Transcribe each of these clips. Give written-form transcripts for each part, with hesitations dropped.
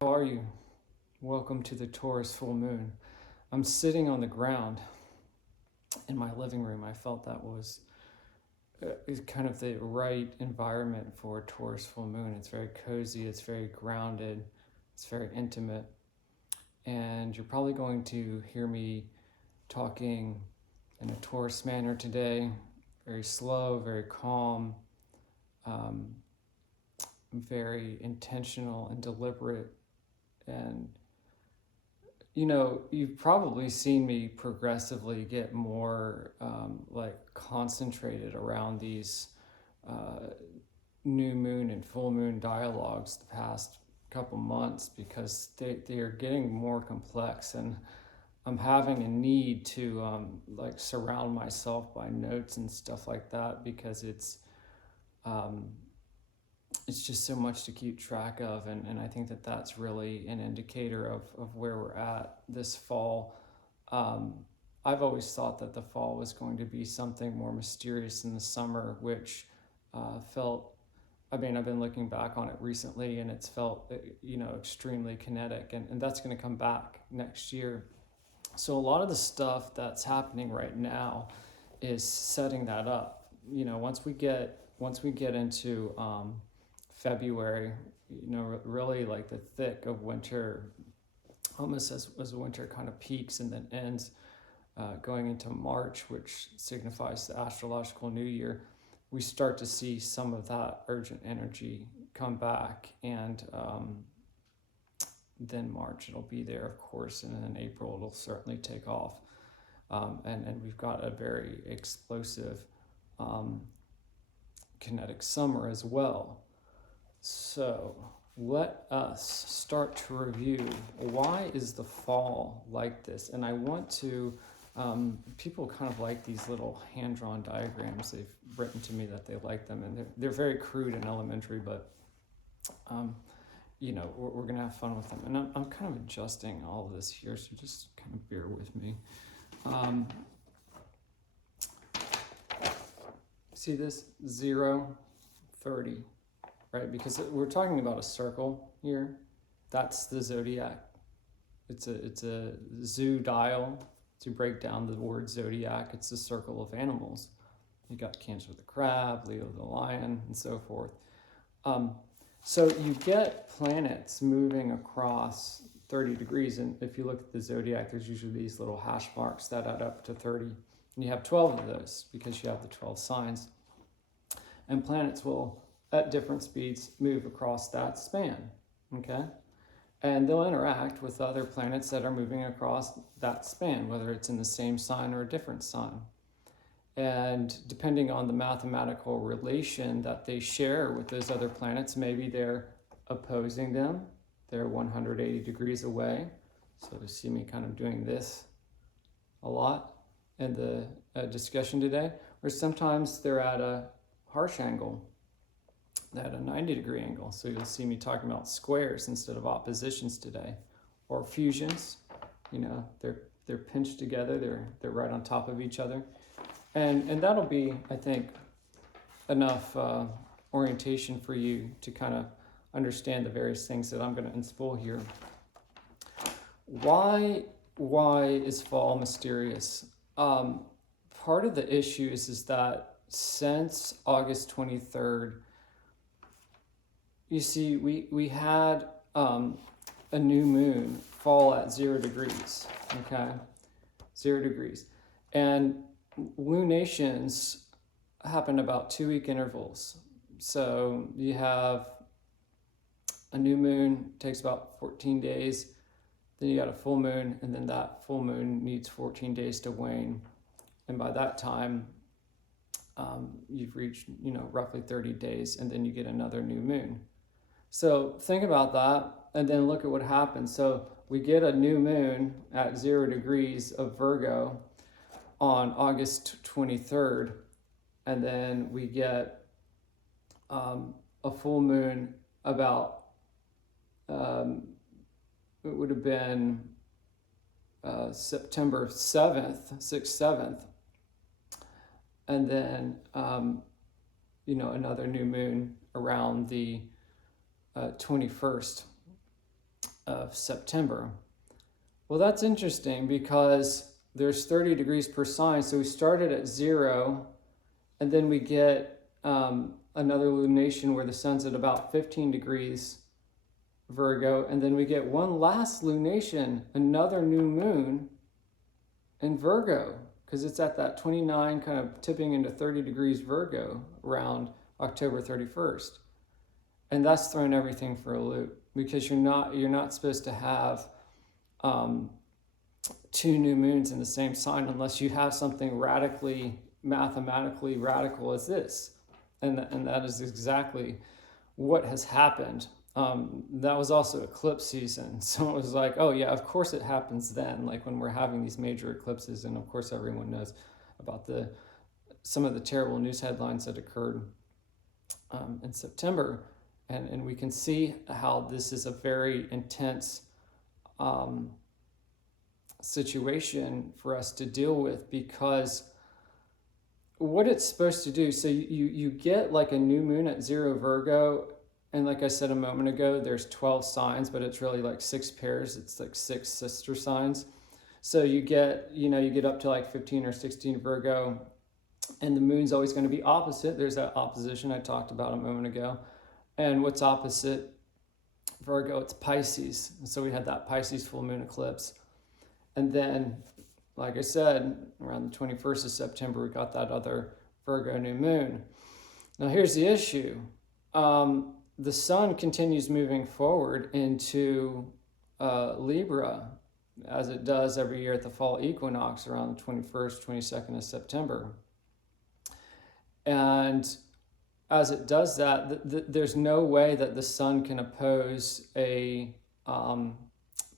How are you? Welcome to the Taurus Full Moon. I'm sitting on the ground in my living room. I felt that was kind of the right environment for a Taurus Full Moon. It's very cozy, it's very grounded, it's very intimate. And you're probably going to hear me talking in a Taurus manner today, very slow, very calm, very intentional and deliberate. And you've probably seen me progressively get more concentrated around these new moon and full moon dialogues the past couple months, because they are getting more complex, and I'm having a need to surround myself by notes and stuff like that, because it's just so much to keep track of, and I think that that's really an indicator of where we're at this fall. I've always thought that the fall was going to be something more mysterious than the summer, which I've been looking back on it recently, and it's felt, extremely kinetic, and that's going to come back next year. So a lot of the stuff that's happening right now is setting that up. Once we get into February, really like the thick of winter, almost as winter kind of peaks and then ends, going into March, which signifies the astrological new year, we start to see some of that urgent energy come back. And then March, it'll be there, of course, and then April, it'll certainly take off. And we've got a very explosive kinetic summer as well. So let us start to review, why is the fall like this? And I want to, people kind of like these little hand-drawn diagrams. They've written to me that they like them, and they're very crude and elementary, but we're going to have fun with them. And I'm kind of adjusting all of this here, so just kind of bear with me. See this 0, 30, right? Because we're talking about a circle here. That's the zodiac. It's a zoo dial. To break down the word zodiac, it's a circle of animals. You got Cancer the crab, Leo the lion, and so forth. So you get planets moving across 30 degrees, and if you look at the zodiac, there's usually these little hash marks that add up to 30. And you have 12 of those because you have the 12 signs. And planets will, at different speeds, move across that span, okay? And they'll interact with other planets that are moving across that span, whether it's in the same sign or a different sign. And depending on the mathematical relation that they share with those other planets, maybe they're opposing them. They're 180 degrees away. So you see me kind of doing this a lot in the discussion today. Or sometimes they're at a harsh angle, at a 90-degree angle. So you'll see me talking about squares instead of oppositions today. Or fusions, they're pinched together, they're right on top of each other. And that'll be, I think, enough orientation for you to kind of understand the various things that I'm going to unspool here. Why is fall mysterious? Part of the issue is that since August 23rd, you see, we had a new moon fall at 0 degrees, okay? 0 degrees. And lunations happen about 2-week intervals. So you have a new moon, takes about 14 days. Then you got a full moon, and then that full moon needs 14 days to wane. And by that time, you've reached, roughly 30 days, and then you get another new moon. So think about that, and then look at what happens. So we get a new moon at 0 degrees of Virgo on August 23rd, and then we get a full moon about, it would have been September 7th, 6th, 7th, and then, another new moon around the 21st of September. Well, that's interesting because there's 30 degrees per sign. So we started at 0, and then we get another lunation where the sun's at about 15 degrees Virgo, and then we get one last lunation, another new moon in Virgo, because it's at that 29, kind of tipping into 30 degrees Virgo around October 31st. And that's throwing everything for a loop, because you're not supposed to have 2 new moons in the same sign unless you have something radically, mathematically radical as this. And that is exactly what has happened. That was also eclipse season. So it was like, oh yeah, of course it happens then, like when we're having these major eclipses. And of course everyone knows about some of the terrible news headlines that occurred in September. And we can see how this is a very intense situation for us to deal with, because what it's supposed to do, so you get like a new moon at 0 Virgo, and like I said a moment ago, there's 12 signs, but it's really like 6 pairs. It's like 6 sister signs. So you get up to like 15 or 16 Virgo, and the moon's always going to be opposite. There's that opposition I talked about a moment ago. And what's opposite Virgo? It's Pisces. And so we had that Pisces full moon eclipse. And then, like I said, around the 21st of September, we got that other Virgo new moon. Now here's the issue. The sun continues moving forward into Libra, as it does every year at the fall equinox around the 21st, 22nd of September. And as it does that, there's no way that the sun can oppose a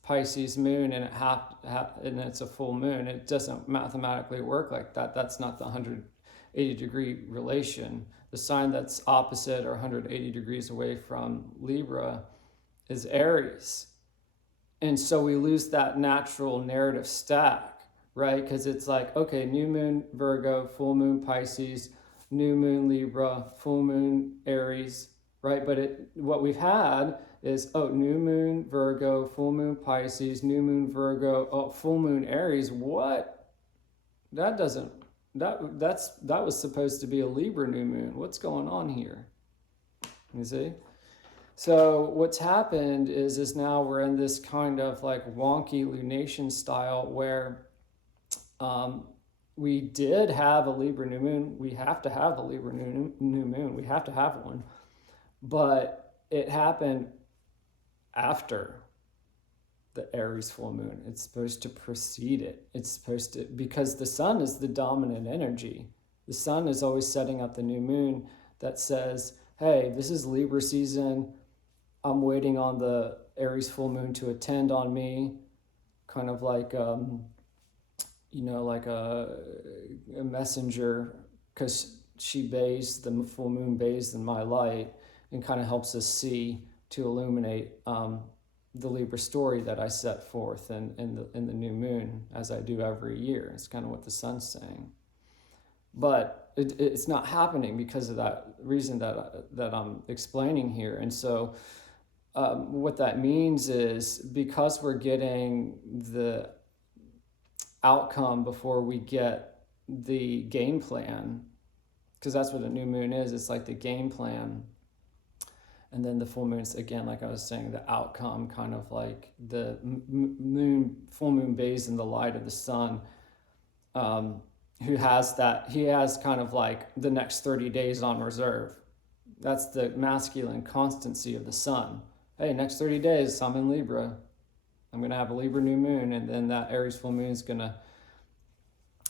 Pisces moon and and it's a full moon. It doesn't mathematically work like that. That's not the 180 degree relation. The sign that's opposite or 180 degrees away from Libra is Aries. And so we lose that natural narrative stack, right? Because it's like, okay, new moon Virgo, full moon Pisces, new moon Libra, full moon Aries, right? But what we've had is, new moon Virgo, full moon Pisces, new moon Virgo, full moon Aries. What? That was supposed to be a Libra new moon. What's going on here? You see? So what's happened is now we're in this kind of like wonky lunation style where we did have a Libra new moon. We have to have a Libra new moon. We have to have one. But it happened after the Aries full moon. It's supposed to precede it. It's supposed to, because the sun is the dominant energy. The sun is always setting up the new moon that says, hey, this is Libra season. I'm waiting on the Aries full moon to attend on me, kind of like, like a messenger, because the full moon bathes in my light and kind of helps us see to illuminate the Libra story that I set forth in the new moon, as I do every year. It's kind of what the sun's saying. But it's not happening because of that reason that I'm explaining here. And so what that means is, because we're getting the outcome before we get the game plan, because that's what a new moon is. It's like the game plan. And then the full moon's, again, like I was saying, the outcome, kind of like the full moon bathes in the light of the sun. He has kind of like the next 30 days on reserve. That's the masculine constancy of the sun. Hey, next 30 days, I'm in Libra. I'm going to have a Libra new moon, and then that Aries full moon is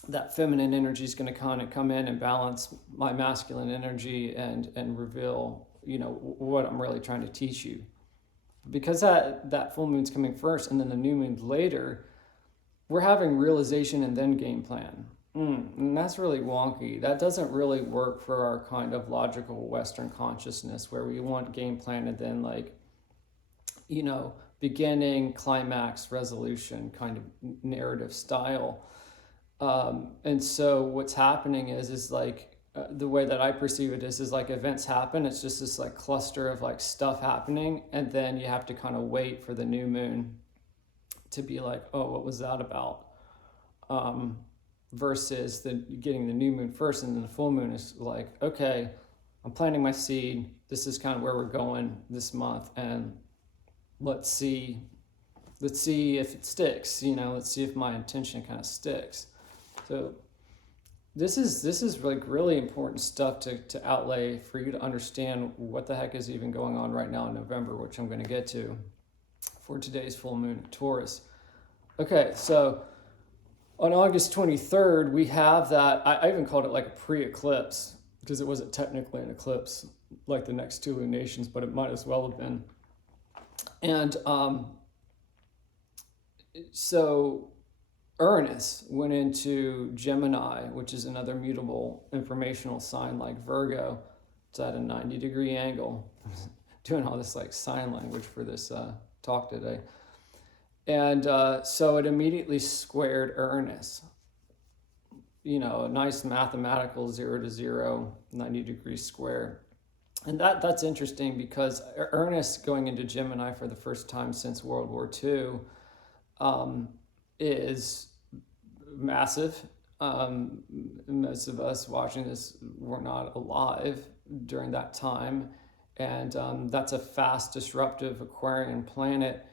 that feminine energy is going to kind of come in and balance my masculine energy and reveal, what I'm really trying to teach you. Because that full moon's coming first and then the new moon later, we're having realization and then game plan. And that's really wonky. That doesn't really work for our kind of logical Western consciousness, where we want game plan and then beginning, climax, resolution kind of narrative style. And so what's happening is like, the way that I perceive it is like events happen. It's just this like cluster of like stuff happening, and then you have to kind of wait for the new moon to be like, oh, what was that about? Versus getting the new moon first, and then the full moon is like, okay, I'm planting my seed. This is kind of where we're going this month, and let's see if it sticks. Let's see if my intention kind of sticks. So this is like really important stuff to outlay for you to understand what the heck is even going on right now in November, which I'm going to get to for today's full moon in Taurus. Okay, so on August 23rd, we have that, I even called it like a pre-eclipse, because it wasn't technically an eclipse like the next two lunations, but it might as well have been. And so Uranus went into Gemini, which is another mutable informational sign like Virgo. It's at a 90-degree angle. Doing all this like sign language for this talk today. And so it immediately squared Uranus. A nice mathematical 0 to 0, 90-degree square. And that's interesting because Uranus going into Gemini for the first time since World War II is massive. Most of us watching this were not alive during that time. And that's a fast, disruptive Aquarian planet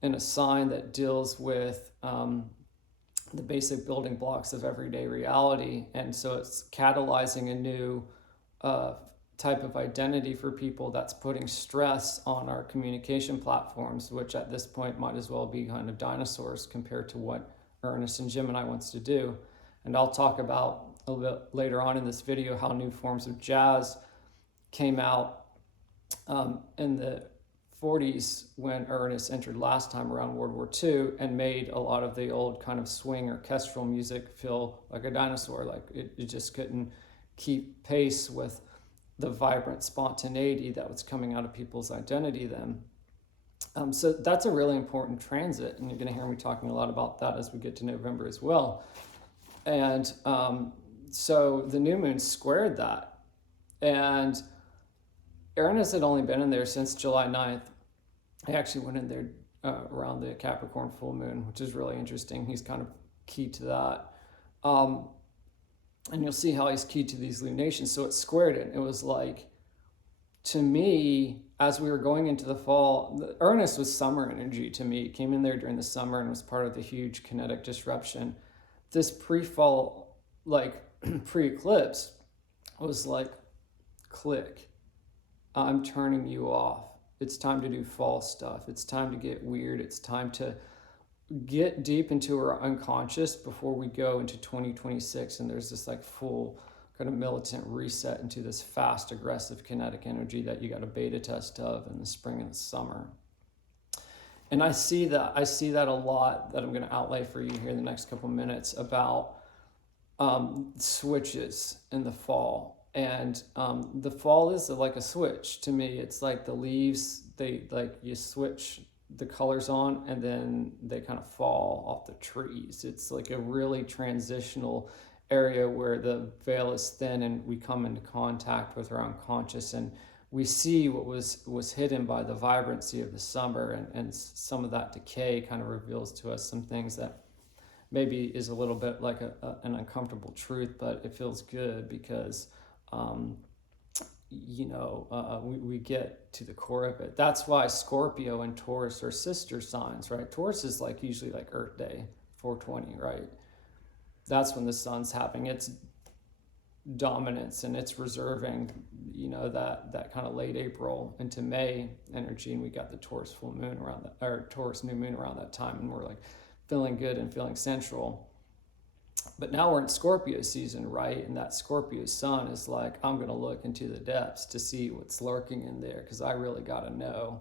in a sign that deals with the basic building blocks of everyday reality. And so it's catalyzing a new type of identity for people that's putting stress on our communication platforms, which at this point might as well be kind of dinosaurs compared to what Uranus and Gemini wants to do. And I'll talk about a little bit later on in this video how new forms of jazz came out in the 40s when Uranus entered last time around World War II and made a lot of the old kind of swing orchestral music feel like a dinosaur. Like it just couldn't keep pace with the vibrant spontaneity that was coming out of people's identity then. So that's a really important transit, and you're going to hear me talking a lot about that as we get to November as well. And so the new moon squared that. And Uranus had only been in there since July 9th. I actually went in there around the Capricorn full moon, which is really interesting. He's kind of key to that. And you'll see how he's key to these lunations. So it squared it. It was like, to me, as we were going into the fall, Uranus was summer energy to me. It came in there during the summer and was part of the huge kinetic disruption. This pre-fall, like pre-eclipse, was like, click. I'm turning you off. It's time to do fall stuff. It's time to get weird. It's time to get deep into our unconscious before we go into 2026. And there's this like full kind of militant reset into this fast, aggressive kinetic energy that you got a beta test of in the spring and the summer. And I see that a lot that I'm going to outlay for you here in the next couple minutes about switches in the fall. And the fall is like a switch to me. It's like the leaves, you switch the colors on and then they kind of fall off the trees. It's like a really transitional area where the veil is thin and we come into contact with our unconscious and we see what was hidden by the vibrancy of the summer, and some of that decay kind of reveals to us some things that maybe is a little bit like an uncomfortable truth, but it feels good because we get to the core of it. That's why Scorpio and Taurus are sister signs, right? Taurus is like usually like Earth Day, 420, right? That's when the sun's having its dominance and it's reserving, that kind of late April into May energy, and we got the Taurus full moon around that, or Taurus new moon around that time, and we're like feeling good and feeling central. But now we're in Scorpio season, right? And that Scorpio sun is like, I'm going to look into the depths to see what's lurking in there because I really got to know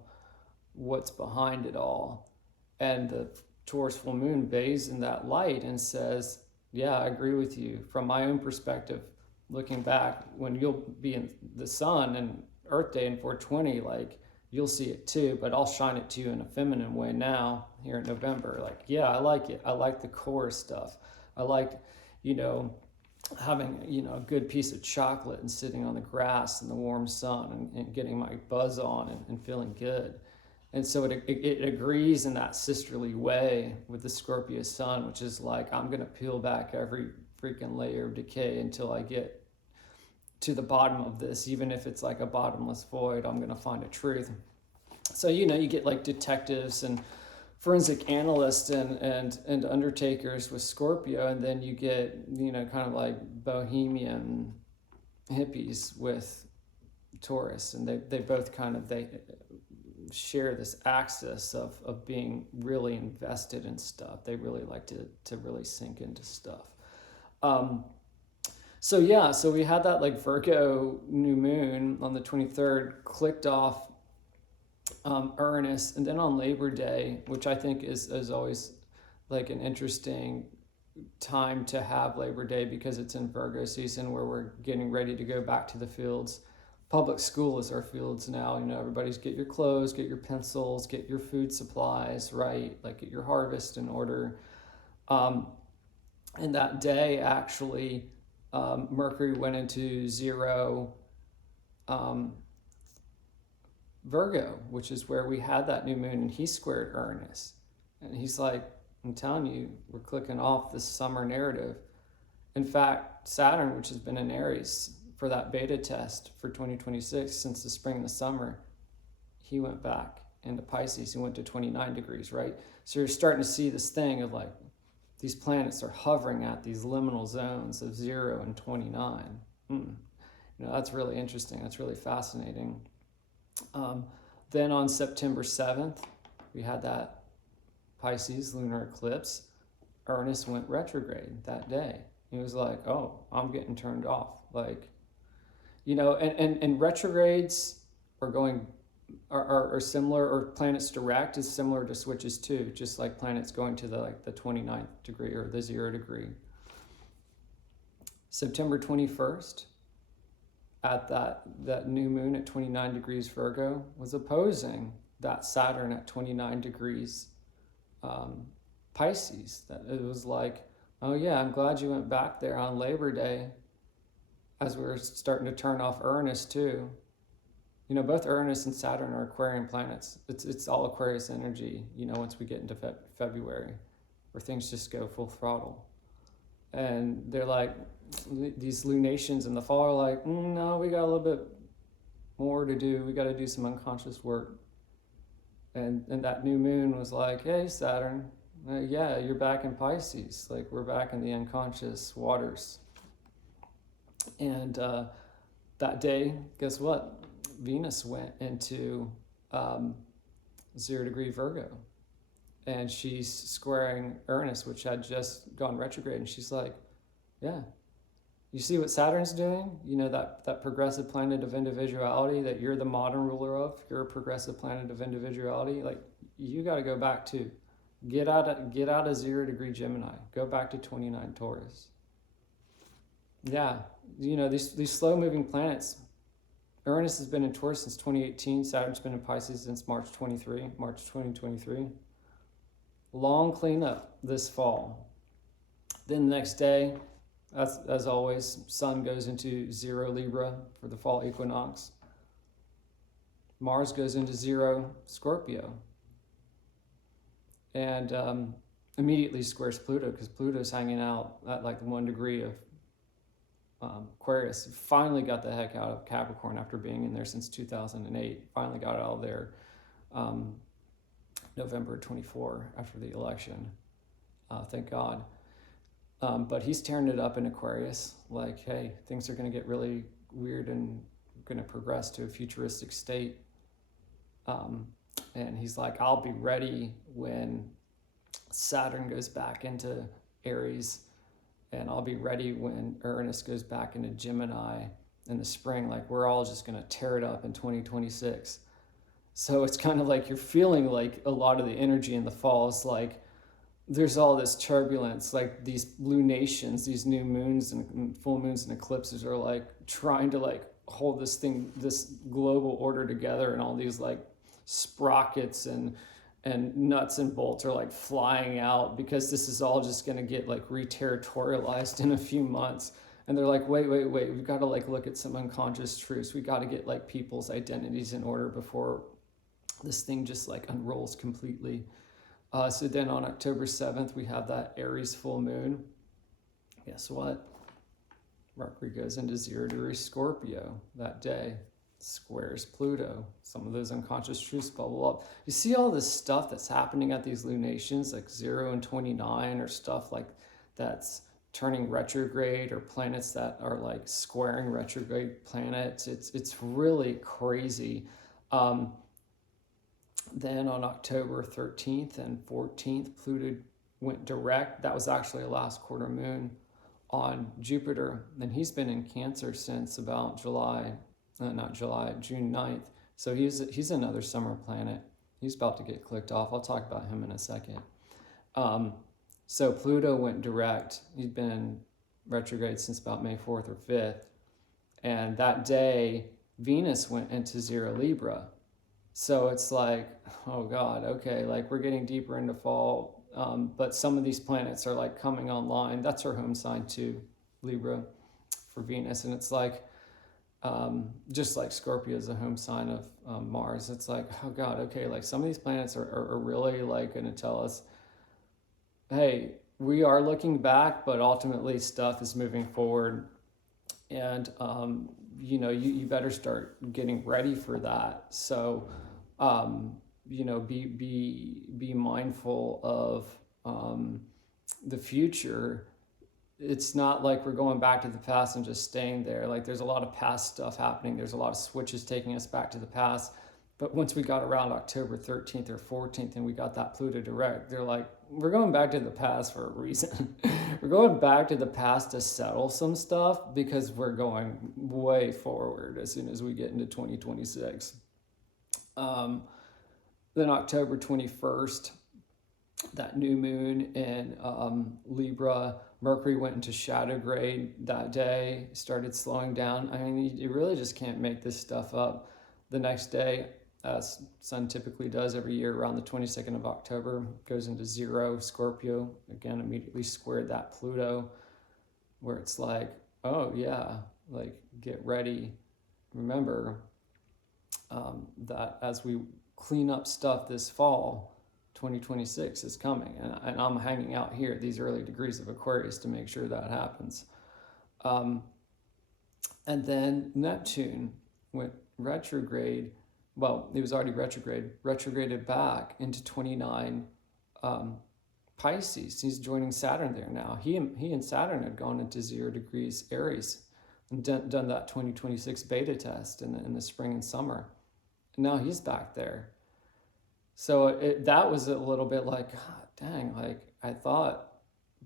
what's behind it all. And the Taurus full moon bathes in that light and says, yeah, I agree with you. From my own perspective, looking back, when you'll be in the sun and Earth Day in 420, like you'll see it too, but I'll shine it to you in a feminine way now here in November. Like, yeah, I like it. I like the core stuff. I like, having, you know, a good piece of chocolate and sitting on the grass in the warm sun and getting my buzz on and feeling good. And so it agrees in that sisterly way with the Scorpio sun, which is like, I'm going to peel back every freaking layer of decay until I get to the bottom of this. Even if it's like a bottomless void, I'm going to find a truth. So, you know, you get like detectives and forensic analysts and undertakers with Scorpio, and then you get, you know, kind of like bohemian hippies with Taurus, and they both kind of, they share this axis of being really invested in stuff. They really like to really sink into stuff. So yeah, so we had that like Virgo new moon on the 23rd, clicked off Uranus, and then on Labor Day, which I think is always like an interesting time to have Labor Day because it's in Virgo season where we're getting ready to go back to the fields. Public school is our fields now. You know, everybody's get your clothes, get your pencils, get your food supplies, right? Like get your harvest in order. And that day, actually, Mercury went into zero Virgo, which is where we had that new moon, and he squared Uranus. And he's like, I'm telling you, we're clicking off this summer narrative. In fact, Saturn, which has been in Aries for that beta test for 2026 since the spring and the summer, he went back into Pisces. He went to 29 degrees, right? So you're starting to see this thing of like these planets are hovering at these liminal zones of 0 and 29. You know, that's really interesting. That's really fascinating. Then on September 7th, we had that Pisces lunar eclipse. Uranus went retrograde that day. He was like, oh, I'm getting turned off. Like, you know, and retrogrades are going are similar, or planets direct is similar to switches too, just like planets going to the 29th degree or the 0 degree. September 21st, at that new moon at 29 degrees Virgo, was opposing that Saturn at 29 degrees Pisces. That it was like, oh yeah, I'm glad you went back there on Labor Day, as we were starting to turn off Uranus too. You know, both Uranus and Saturn are Aquarian planets. It's all Aquarius energy, you know, once we get into February, where things just go full throttle. And they're like, these lunations in the fall are like, no, we got a little bit more to do. We got to do some unconscious work. And that new moon was like, hey, Saturn, yeah, you're back in Pisces. Like, we're back in the unconscious waters. And that day, guess what? Venus went into 0 degree Virgo. And she's squaring Uranus, which had just gone retrograde. And she's like, yeah, you see what Saturn's doing? You know, that progressive planet of individuality that you're the modern ruler of. You're a progressive planet of individuality. Like, you got to go back to get out of 0 degree Gemini. Go back to 29 Taurus. Yeah, you know, these slow moving planets. Uranus has been in Taurus since 2018. Saturn's been in Pisces since March 2023. Long cleanup this fall. Then the next day, as always, Sun goes into 0 Libra for the fall equinox. Mars goes into 0 Scorpio. And immediately squares Pluto, because Pluto's hanging out at like 1 degree of Aquarius. Finally got the heck out of Capricorn after being in there since 2008. Finally got out of there November 24 after the election. Thank God. But he's tearing it up in Aquarius. Like, hey, things are going to get really weird and going to progress to a futuristic state. And he's like, I'll be ready when Saturn goes back into Aries, and I'll be ready when Uranus goes back into Gemini in the spring. Like, we're all just going to tear it up in 2026. So it's kind of like you're feeling like a lot of the energy in the fall is like there's all this turbulence, like these lunations, these new moons and full moons and eclipses are like trying to like hold this global order together, and all these like sprockets and nuts and bolts are like flying out, because this is all just going to get like re-territorialized in a few months. And they're like, wait, we've got to like look at some unconscious truths. We got to get like people's identities in order before this thing just like unrolls completely. So then on October 7th, we have that Aries full moon. Guess what? Mercury goes into 0° Scorpio that day, squares Pluto. Some of those unconscious truths bubble up. You see all this stuff that's happening at these lunations, like 0 and 29, or stuff like that's turning retrograde, or planets that are like squaring retrograde planets. It's really crazy. Then on October 13th and 14th, Pluto went direct. That was actually a last quarter moon on Jupiter. And he's been in Cancer since about June 9th. So he's another summer planet. He's about to get clicked off. I'll talk about him in a second. So Pluto went direct. He'd been in retrograde since about May 4th or 5th. And that day, Venus went into 0 Libra. So it's like, oh God, okay, like we're getting deeper into fall, but some of these planets are like coming online. That's her home sign too, Libra, for Venus. And it's like, just like Scorpio is a home sign of Mars. It's like, oh God, okay, like some of these planets are really like going to tell us, hey, we are looking back, but ultimately stuff is moving forward. And, you better start getting ready for that. So, be mindful of the future. It's not like we're going back to the past and just staying there. Like there's a lot of past stuff happening. There's a lot of switches taking us back to the past. But once we got around October 13th or 14th and we got that Pluto direct, they're like, we're going back to the past for a reason. We're going back to the past to settle some stuff because we're going way forward as soon as we get into 2026. Then October 21st, that new moon in Libra, Mercury went into shadow grade that day, started slowing down. I mean, you really just can't make this stuff up. The next day, as Sun typically does every year around the 22nd of October, goes into 0 Scorpio, again, immediately squared that Pluto, where it's like, oh yeah, like get ready. Remember that as we clean up stuff this fall, 2026 is coming, and I'm hanging out here at these early degrees of Aquarius to make sure that happens. And then Neptune went retrograde. Well, it was already retrograded back into 29 Pisces. He's joining Saturn there now. He and Saturn had gone into 0° Aries and done that 2026 beta test in the spring and summer. And now he's back there. So that was a little bit like, God, dang, like I thought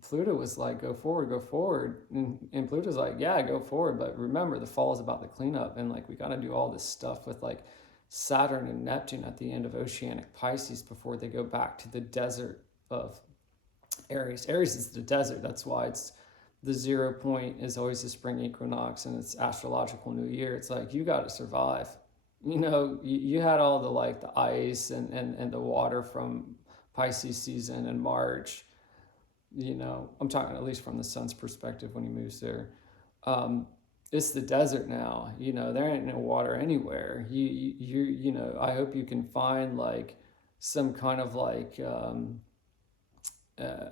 Pluto was like, go forward. And Pluto's like, yeah, go forward. But remember, the fall is about the cleanup. And like, we got to do all this stuff with like Saturn and Neptune at the end of Oceanic Pisces before they go back to the desert of Aries. Aries is the desert. That's why it's the 0 point is always the spring equinox and it's astrological new year. It's like, you got to survive. You had all the like the ice and the water from Pisces season in March. I'm talking at least from the sun's perspective when he moves there. It's the desert now. There ain't no water anywhere. I hope you can find like some kind of like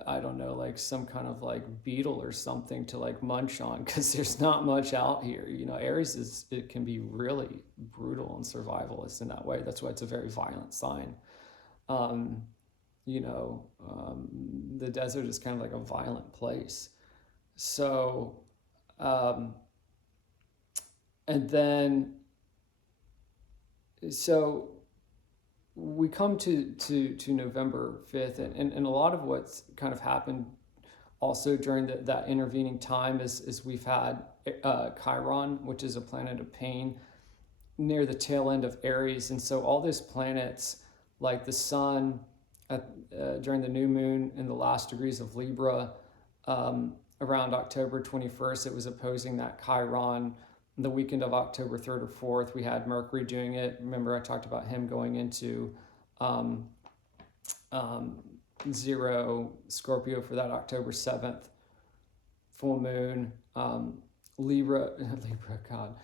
I don't know, like some kind of like beetle or something to like munch on, because there's not much out here. Aries it can be really brutal and survivalist in that way. That's why it's a very violent sign. The desert is kind of like a violent place. So, so we come to November 5th, and a lot of what's kind of happened also during that intervening time is we've had Chiron, which is a planet of pain, near the tail end of Aries. And so all those planets, like the sun during the new moon in the last degrees of Libra, around October 21st, it was opposing that Chiron. The weekend of October 3rd or 4th, we had Mercury doing it. Remember, I talked about him going into 0 Scorpio for that October 7th full moon. God,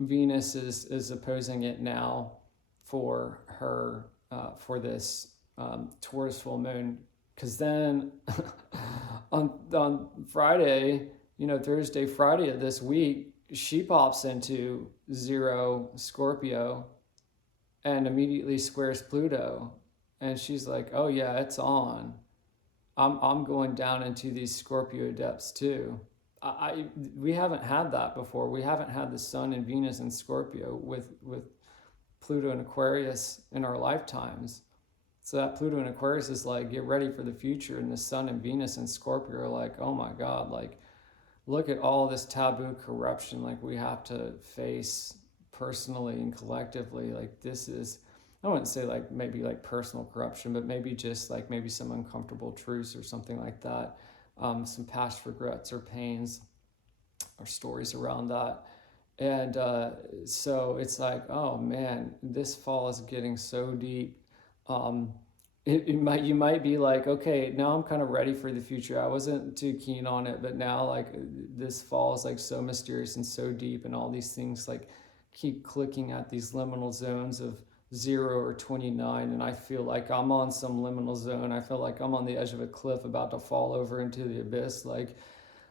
Venus is opposing it now for her, for this Taurus full moon. Because then on Friday, Thursday, Friday of this week, she pops into 0 Scorpio and immediately squares Pluto. And she's like, oh yeah, it's on. I'm going down into these Scorpio depths too. We haven't had that before. We haven't had the Sun and Venus in Scorpio with Pluto and Aquarius in our lifetimes. So that Pluto and Aquarius is like, get ready for the future. And the Sun and Venus in Scorpio are like, oh my God, like, look at all this taboo corruption like we have to face personally and collectively. Like, this is, I wouldn't say like maybe like personal corruption, but maybe just like maybe some uncomfortable truths or something like that. Some past regrets or pains or stories around that. And so it's like, oh man, this fall is getting so deep. You might be like, okay, now I'm kind of ready for the future. I wasn't too keen on it, but now like this fall is like so mysterious and so deep, and all these things like keep clicking at these liminal zones of 0 or 29, and I feel like I'm on some liminal zone. I feel like I'm on the edge of a cliff about to fall over into the abyss. Like,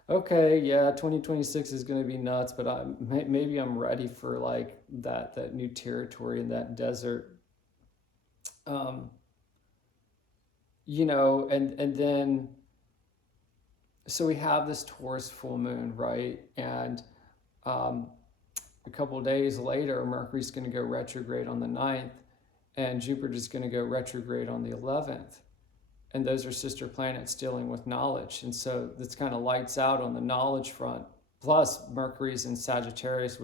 okay, yeah, 2026 is going to be nuts, but maybe I'm ready for like that new territory in that desert. And then, so we have this Taurus full moon, right? And a couple of days later, Mercury's going to go retrograde on the 9th, and Jupiter's going to go retrograde on the 11th. And those are sister planets dealing with knowledge. And so this kind of lights out on the knowledge front. Plus, Mercury's in Sagittarius,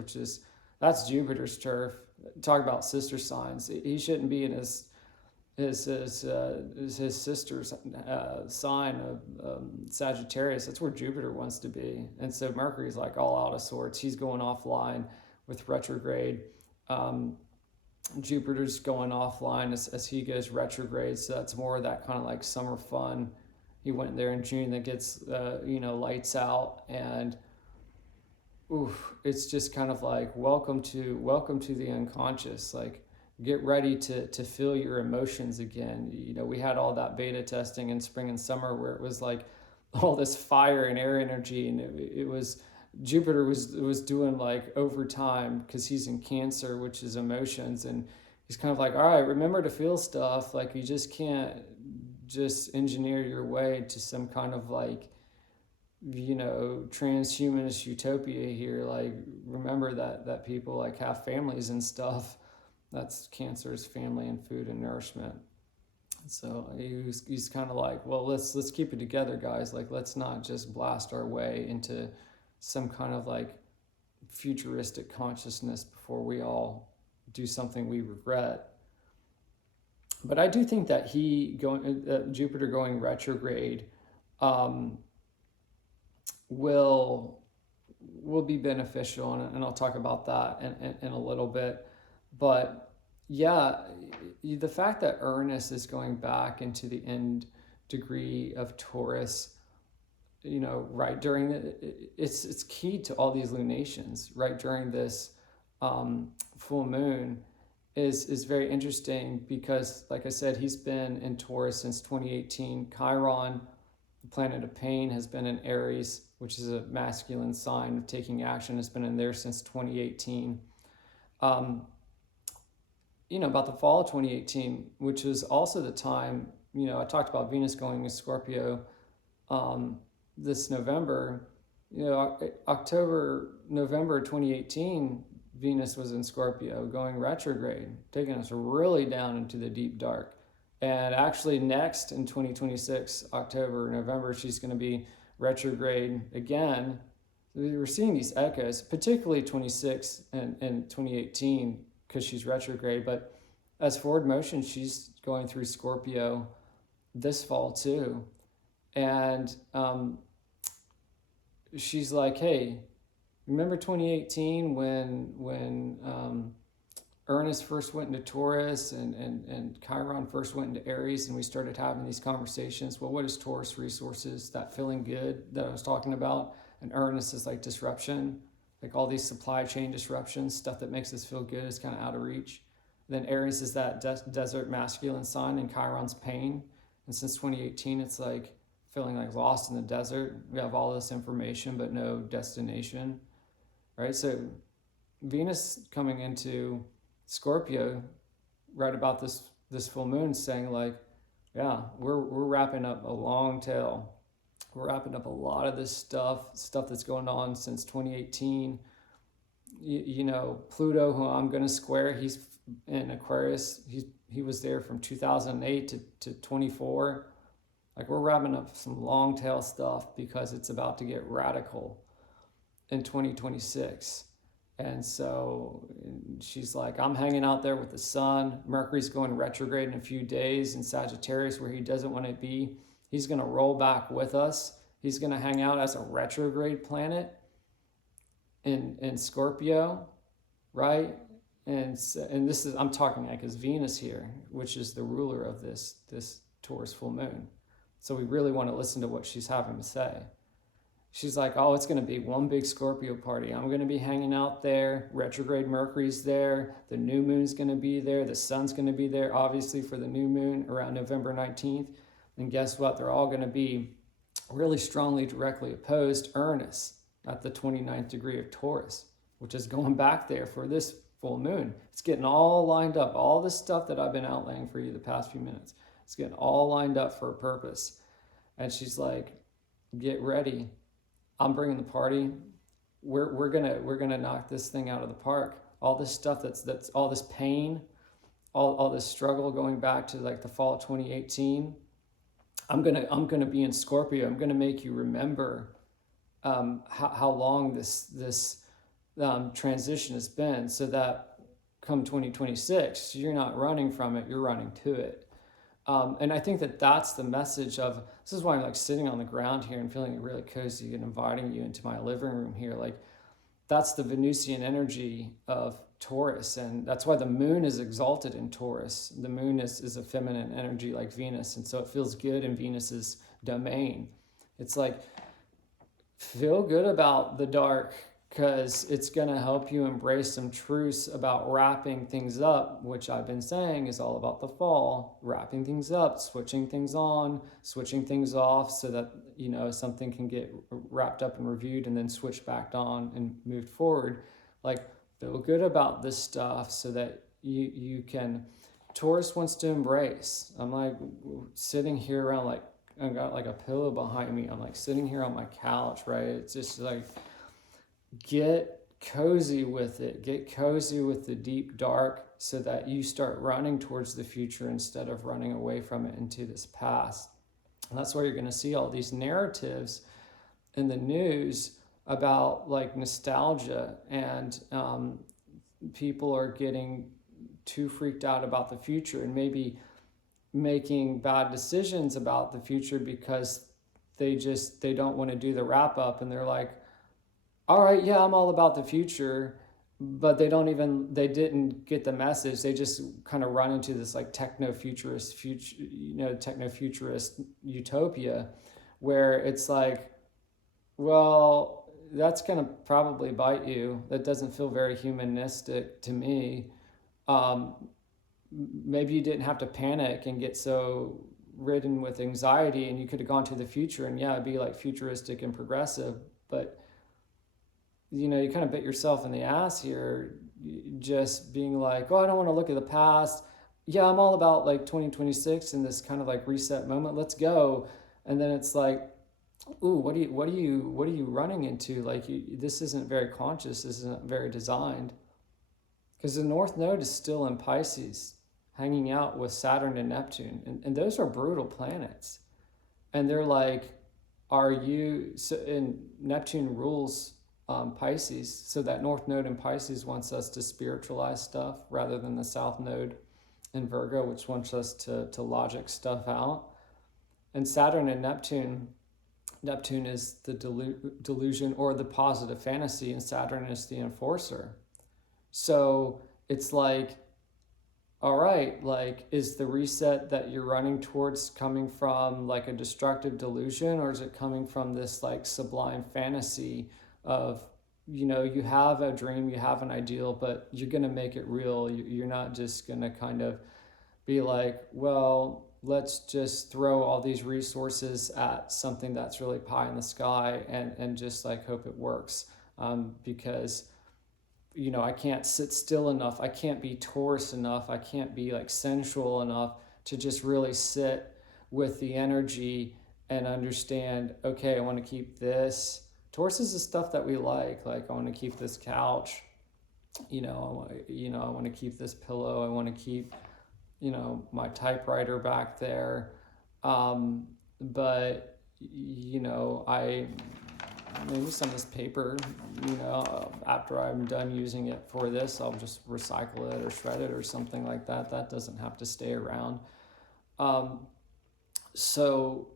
that's Jupiter's turf. Talk about sister signs. He shouldn't be in his sister's sign of Sagittarius. That's where Jupiter wants to be. And so Mercury's like all out of sorts. He's going offline with retrograde. Jupiter's going offline as he goes retrograde. So that's more of that kind of like summer fun. He went there in June that gets, lights out, and it's just kind of like, welcome to the unconscious. Like, get ready to feel your emotions again. We had all that beta testing in spring and summer where it was like all this fire and air energy, and it was Jupiter was doing like overtime because he's in Cancer, which is emotions, and he's kind of like, all right, remember to feel stuff. Like, you just can't just engineer your way to some kind of like, transhumanist utopia here. Like, remember that people like have families and stuff. That's Cancer's family and food and nourishment. So he's kind of like, well, let's keep it together, guys. Like, let's not just blast our way into some kind of like futuristic consciousness before we all do something we regret. But I do think that Jupiter going retrograde will be beneficial, and I'll talk about that in a little bit. But yeah, the fact that Uranus is going back into the end degree of Taurus, right during it's key to all these lunations, right during this full moon is very interesting because, like I said, he's been in Taurus since 2018. Chiron, the planet of pain, has been in Aries, which is a masculine sign of taking action, has been in there since 2018. About the fall of 2018, which was also the time, I talked about Venus going to Scorpio this November. November 2018, Venus was in Scorpio going retrograde, taking us really down into the deep dark. And actually next in 2026, October, November, she's going to be retrograde again. We're seeing these echoes, particularly 26 and 2018, because she's retrograde. But as forward motion, she's going through Scorpio this fall too. And she's like, hey, remember 2018 when Uranus first went into Taurus and Chiron first went into Aries, and we started having these conversations? Well, what is Taurus resources? That feeling good that I was talking about, And Uranus is like disruption, like all these supply chain disruptions, stuff that makes us feel good is kind of out of reach. Then Aries is that desert masculine sign, and Chiron's pain. And since 2018, it's like feeling like lost in the desert. We have all this information, but no destination, right? So Venus coming into Scorpio right about this full moon, saying like, yeah, we're wrapping up a long tail. We're wrapping up a lot of this stuff that's going on since 2018. You know, Pluto, who I'm going to square, he's in Aquarius. He was there from 2008 to 24. Like, we're wrapping up some long tail stuff because it's about to get radical in 2026. And so she's like, I'm hanging out there with the sun. Mercury's going retrograde in a few days in Sagittarius, where he doesn't want to be. He's going to roll back with us. He's going to hang out as a retrograde planet in Scorpio, right? And this is, I'm talking like as Venus here, which is the ruler of this Taurus full moon. So we really want to listen to what she's having to say. She's like, oh, it's going to be one big Scorpio party. I'm going to be hanging out there. Retrograde Mercury's there. The new moon's going to be there. The sun's going to be there, obviously, for the new moon around November 19th. And guess what? They're all going to be really strongly directly opposed. Uranus at the 29th degree of Taurus, which is going back there for this full moon. It's getting all lined up. All this stuff that I've been outlaying for you the past few minutes. It's getting all lined up for a purpose. And she's like, get ready. I'm bringing the party. We're gonna knock this thing out of the park. All this stuff that's all this pain, all this struggle going back to like the fall of 2018. I'm gonna be in Scorpio. I'm gonna make you remember how long this transition has been, so that come 2026, you're not running from it. You're running to it. And I think that that's the message of, this is why I'm like sitting on the ground here and feeling really cozy and inviting you into my living room here. Like, that's the Venusian energy of Taurus. And that's why the moon is exalted in Taurus. The moon is a feminine energy like Venus. And so it feels good in Venus's domain. It's like, feel good about the dark, because it's going to help you embrace some truths about wrapping things up, which I've been saying is all about the fall, wrapping things up, switching things on, switching things off, so that, you know, something can get wrapped up and reviewed and then switched back on and moved forward. Like, feel good about this stuff so that you can, Taurus wants to embrace. I'm like sitting here around, like, I've got like a pillow behind me. I'm like sitting here on my couch, right? It's just like, get cozy with it. Get cozy with the deep dark, so that you start running towards the future instead of running away from it into this past. And that's why you're going to see all these narratives in the news about like nostalgia, and people are getting too freaked out about the future and maybe making bad decisions about the future because they don't want to do the wrap up, and they're like, all right, yeah, I'm all about the future, but they didn't get the message. They just kind of run into this like techno-futurist utopia, where it's like, well, that's going to probably bite you. That doesn't feel very humanistic to me. Maybe you didn't have to panic and get so ridden with anxiety, and you could have gone to the future and yeah, it'd be like futuristic and progressive, but you know, you kind of bit yourself in the ass here, just being like, oh, I don't want to look at the past. Yeah, I'm all about like 2026 and this kind of like reset moment. Let's go. And then it's like, ooh, what are you running into? Like, this isn't very conscious. This isn't very designed. Because the North Node is still in Pisces, hanging out with Saturn and Neptune. And those are brutal planets. And they're like, and Neptune rules Pisces, so that North Node in Pisces wants us to spiritualize stuff rather than the South Node in Virgo, which wants us to logic stuff out. And Saturn and Neptune is the delusion or the positive fantasy, and Saturn is the enforcer. So it's like, all right, like, is the reset that you're running towards coming from like a destructive delusion, or is it coming from this like sublime fantasy of, you have a dream, you have an ideal, but you're going to make it real. You're not just going to kind of be like, well, let's just throw all these resources at something that's really pie in the sky and just like hope it works. Because I can't sit still enough. I can't be Taurus enough. I can't be like sensual enough to just really sit with the energy and understand, okay, I want to keep this. Taurus is the stuff that we like. Like, I want to keep this couch. I want to keep this pillow. I want to keep, my typewriter back there. But, I maybe some of this paper, after I'm done using it for this, I'll just recycle it or shred it or something like that. That doesn't have to stay around. So,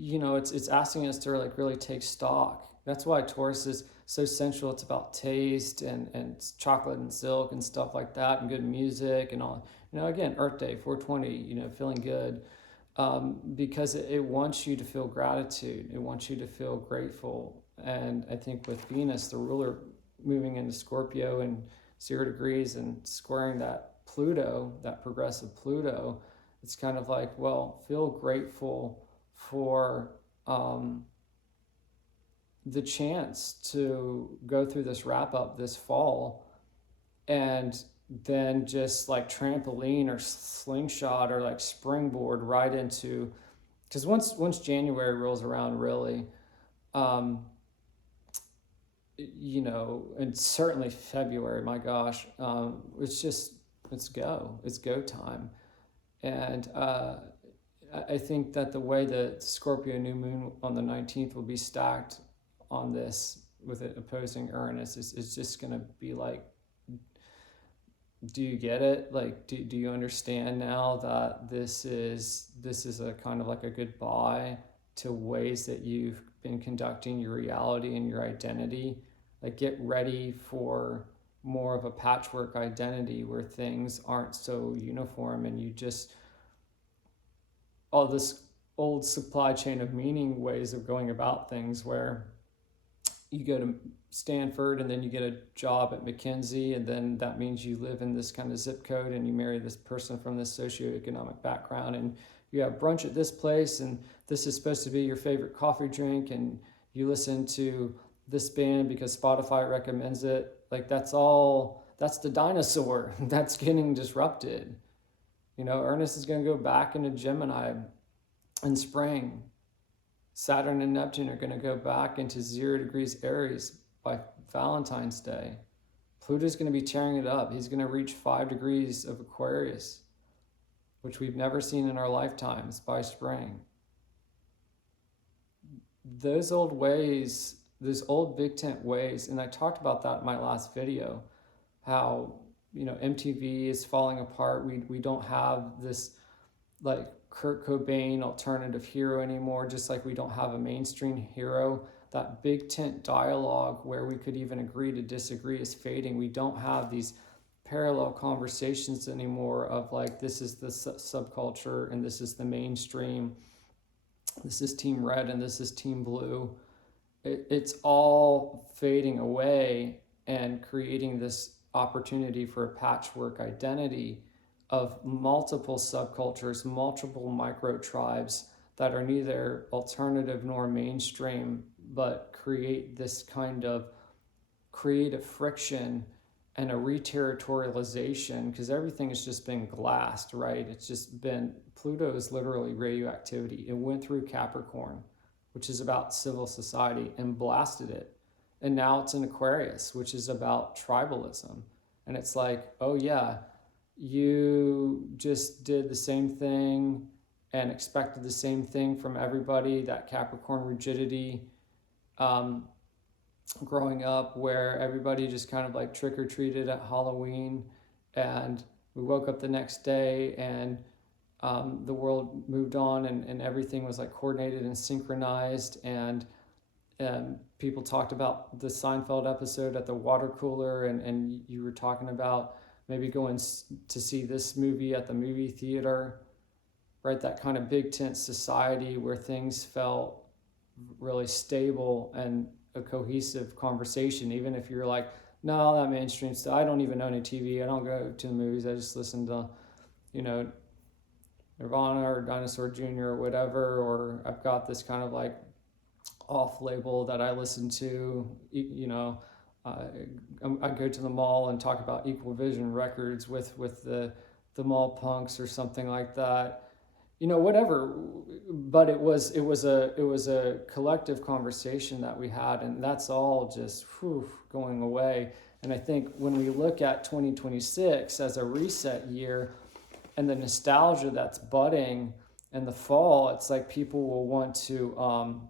it's asking us to like really take stock. That's why Taurus is so sensual. It's about taste and chocolate and silk and stuff like that, and good music and all. Again, Earth Day, 420, feeling good. Because it wants you to feel gratitude. It wants you to feel grateful. And I think with Venus, the ruler, moving into Scorpio and 0 degrees and squaring that Pluto, that progressive Pluto, it's kind of like, well, feel grateful for the chance to go through this wrap up this fall, and then just like trampoline or slingshot or like springboard right into, because once January rolls around, really, and certainly February, my gosh, it's go time. And I think that the way the Scorpio new moon on the 19th will be stacked on this with it opposing Uranus is just going to be like, do you get it? Like, do you understand now that this is a kind of like a goodbye to ways that you've been conducting your reality and your identity? Like, get ready for more of a patchwork identity where things aren't so uniform, and you just, all this old supply chain of meaning ways of going about things, where you go to Stanford and then you get a job at McKinsey, and then that means you live in this kind of zip code and you marry this person from this socioeconomic background, and you have brunch at this place, and this is supposed to be your favorite coffee drink, and you listen to this band because Spotify recommends it. Like, that's the dinosaur that's getting disrupted. Ernest is going to go back into Gemini in spring. Saturn and Neptune are going to go back into 0 degrees Aries by Valentine's Day. Pluto's going to be tearing it up. He's going to reach 5 degrees of Aquarius, which we've never seen in our lifetimes, by spring. Those old ways, those old big tent ways, and I talked about that in my last video, how, MTV is falling apart. We don't have this like Kurt Cobain alternative hero anymore, just like we don't have a mainstream hero. That big tent dialogue where we could even agree to disagree is fading. We don't have these parallel conversations anymore of like, this is the subculture and this is the mainstream. This is Team Red and this is Team Blue. It's all fading away and creating this opportunity for a patchwork identity of multiple subcultures, multiple micro tribes that are neither alternative nor mainstream, but create this kind of creative friction and a re-territorialization, because everything has just been glassed, right? It's just been, Pluto is literally radioactivity. It went through Capricorn, which is about civil society, and blasted it. And now it's in Aquarius, which is about tribalism. And it's like, oh yeah, you just did the same thing and expected the same thing from everybody, that Capricorn rigidity, growing up, where everybody just kind of like trick-or-treated at Halloween, and we woke up the next day and the world moved on, and everything was like coordinated and synchronized, and people talked about the Seinfeld episode at the water cooler, and you were talking about maybe going to see this movie at the movie theater, right? That kind of big tent society where things felt really stable and a cohesive conversation, even if you're like, no, that mainstream stuff, I don't even own a TV, I don't go to the movies, I just listen to, you know, Nirvana or Dinosaur Jr. or whatever, or I've got this kind of like off label that I listen to, you know, I go to the mall and talk about Equal Vision Records with the mall punks or something like that, you know, whatever. But it was a collective conversation that we had, and that's all just going away. And I think when we look at 2026 as a reset year and the nostalgia that's budding in the fall, it's like people will want to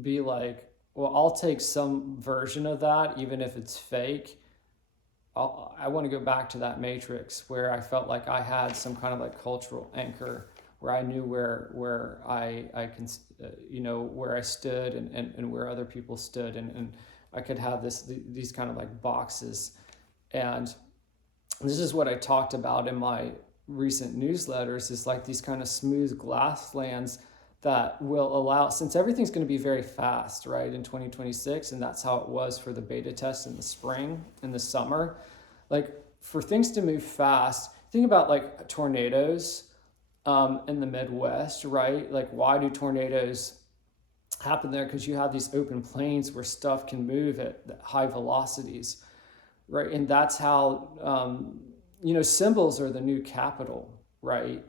be like, well, I'll take some version of that, even if it's fake. I want to go back to that matrix where I felt like I had some kind of like cultural anchor, where I knew where I can, you know, where I stood and where other people stood, and I could have these kind of like boxes. And this is what I talked about in my recent newsletters, is like these kind of smooth glass lands that will allow, since everything's going to be very fast, right, in 2026, and that's how it was for the beta test in the spring and the summer. Like, for things to move fast, think about like tornadoes in the Midwest, right? Like, why do tornadoes happen there? Because you have these open plains where stuff can move at high velocities, right? And that's how, you know, symbols are the new capital, right?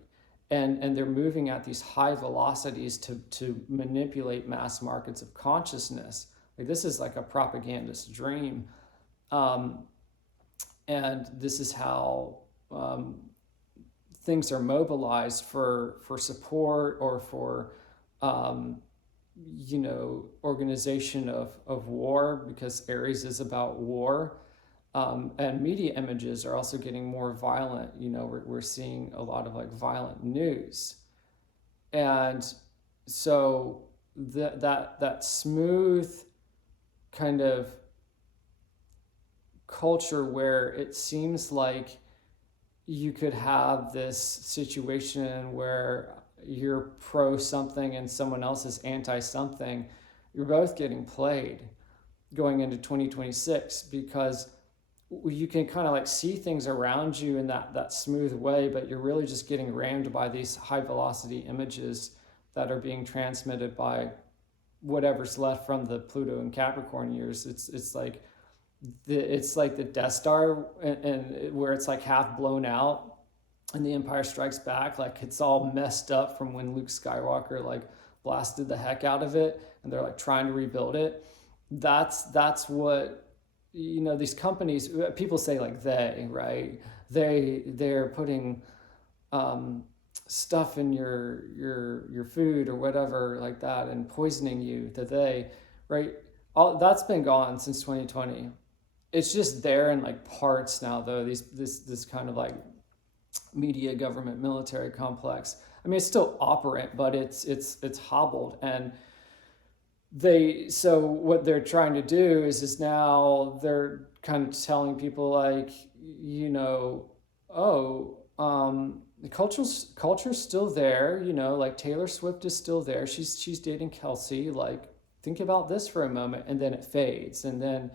And they're moving at these high velocities to manipulate mass markets of consciousness. Like, this is like a propagandist dream. And this is how things are mobilized for support or for, you know, organization of war, because Aries is about war. And media images are also getting more violent. You know, we're seeing a lot of like violent news. And so that smooth kind of culture where it seems like you could have this situation where you're pro something and someone else is anti something, you're both getting played going into 2026, because you can kind of like see things around you in that smooth way, but you're really just getting rammed by these high velocity images that are being transmitted by whatever's left from the Pluto and Capricorn years. It's like the Death Star, and where it's like half blown out, and the Empire Strikes Back, like it's all messed up from when Luke Skywalker like blasted the heck out of it, and they're like trying to rebuild it. That's what, you know, these companies, people say like they, right? They're putting stuff in your food or whatever like that and poisoning you, right? All that's been gone since 2020. It's just there in like parts now, though. This kind of like media, government, military complex. I mean, it's still operant, but it's hobbled. And so what they're trying to do is now they're kind of telling people like, you know, the culture's still there, you know, like Taylor Swift is still there. She's dating Kelsey. Like, think about this for a moment, and then it fades, and then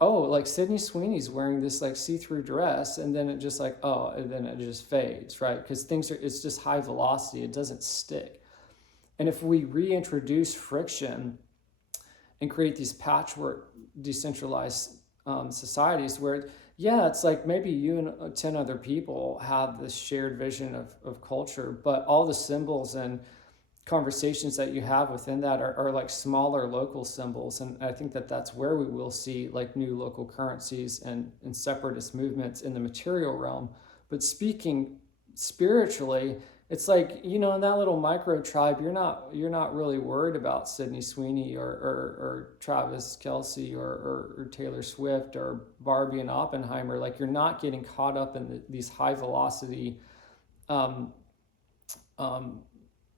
like Sydney Sweeney's wearing this like see-through dress, and then it just like and then it just fades, right? Because it's just high velocity. It doesn't stick. And if we reintroduce friction and create these patchwork decentralized societies where, yeah, it's like maybe you and 10 other people have this shared vision of culture, but all the symbols and conversations that you have within that are like smaller local symbols. And I think that's where we will see like new local currencies and separatist movements in the material realm. But speaking spiritually, it's like, you know, in that little micro tribe, you're not really worried about Sydney Sweeney or Travis Kelce or Taylor Swift or Barbie and Oppenheimer. Like, you're not getting caught up in these high velocity